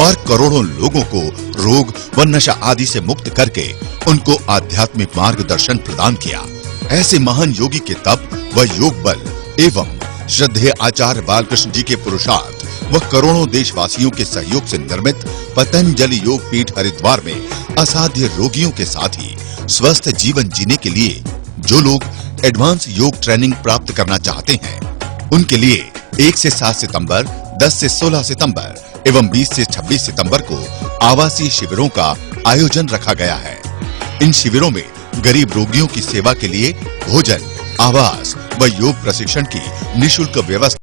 और करोड़ों लोगों को रोग व नशा आदि से मुक्त करके उनको आध्यात्मिक मार्गदर्शन प्रदान किया। ऐसे महान योगी के तप व योग बल एवं श्रद्धेय आचार्य बालकृष्ण जी के पुरुषार्थ व करोड़ों देशवासियों के सहयोग से निर्मित पतंजलि योग पीठ हरिद्वार में असाध्य रोगियों के साथ ही स्वस्थ जीवन जीने के लिए जो लोग एडवांस योग ट्रेनिंग प्राप्त करना चाहते हैं, उनके लिए 1 से 7 सितंबर, 10 से 16 सितंबर एवं 20 से 26 सितंबर को आवासीय शिविरों का आयोजन रखा गया है। इन शिविरों में गरीब रोगियों की सेवा के लिए भोजन, आवास व योग प्रशिक्षण की निःशुल्क व्यवस्था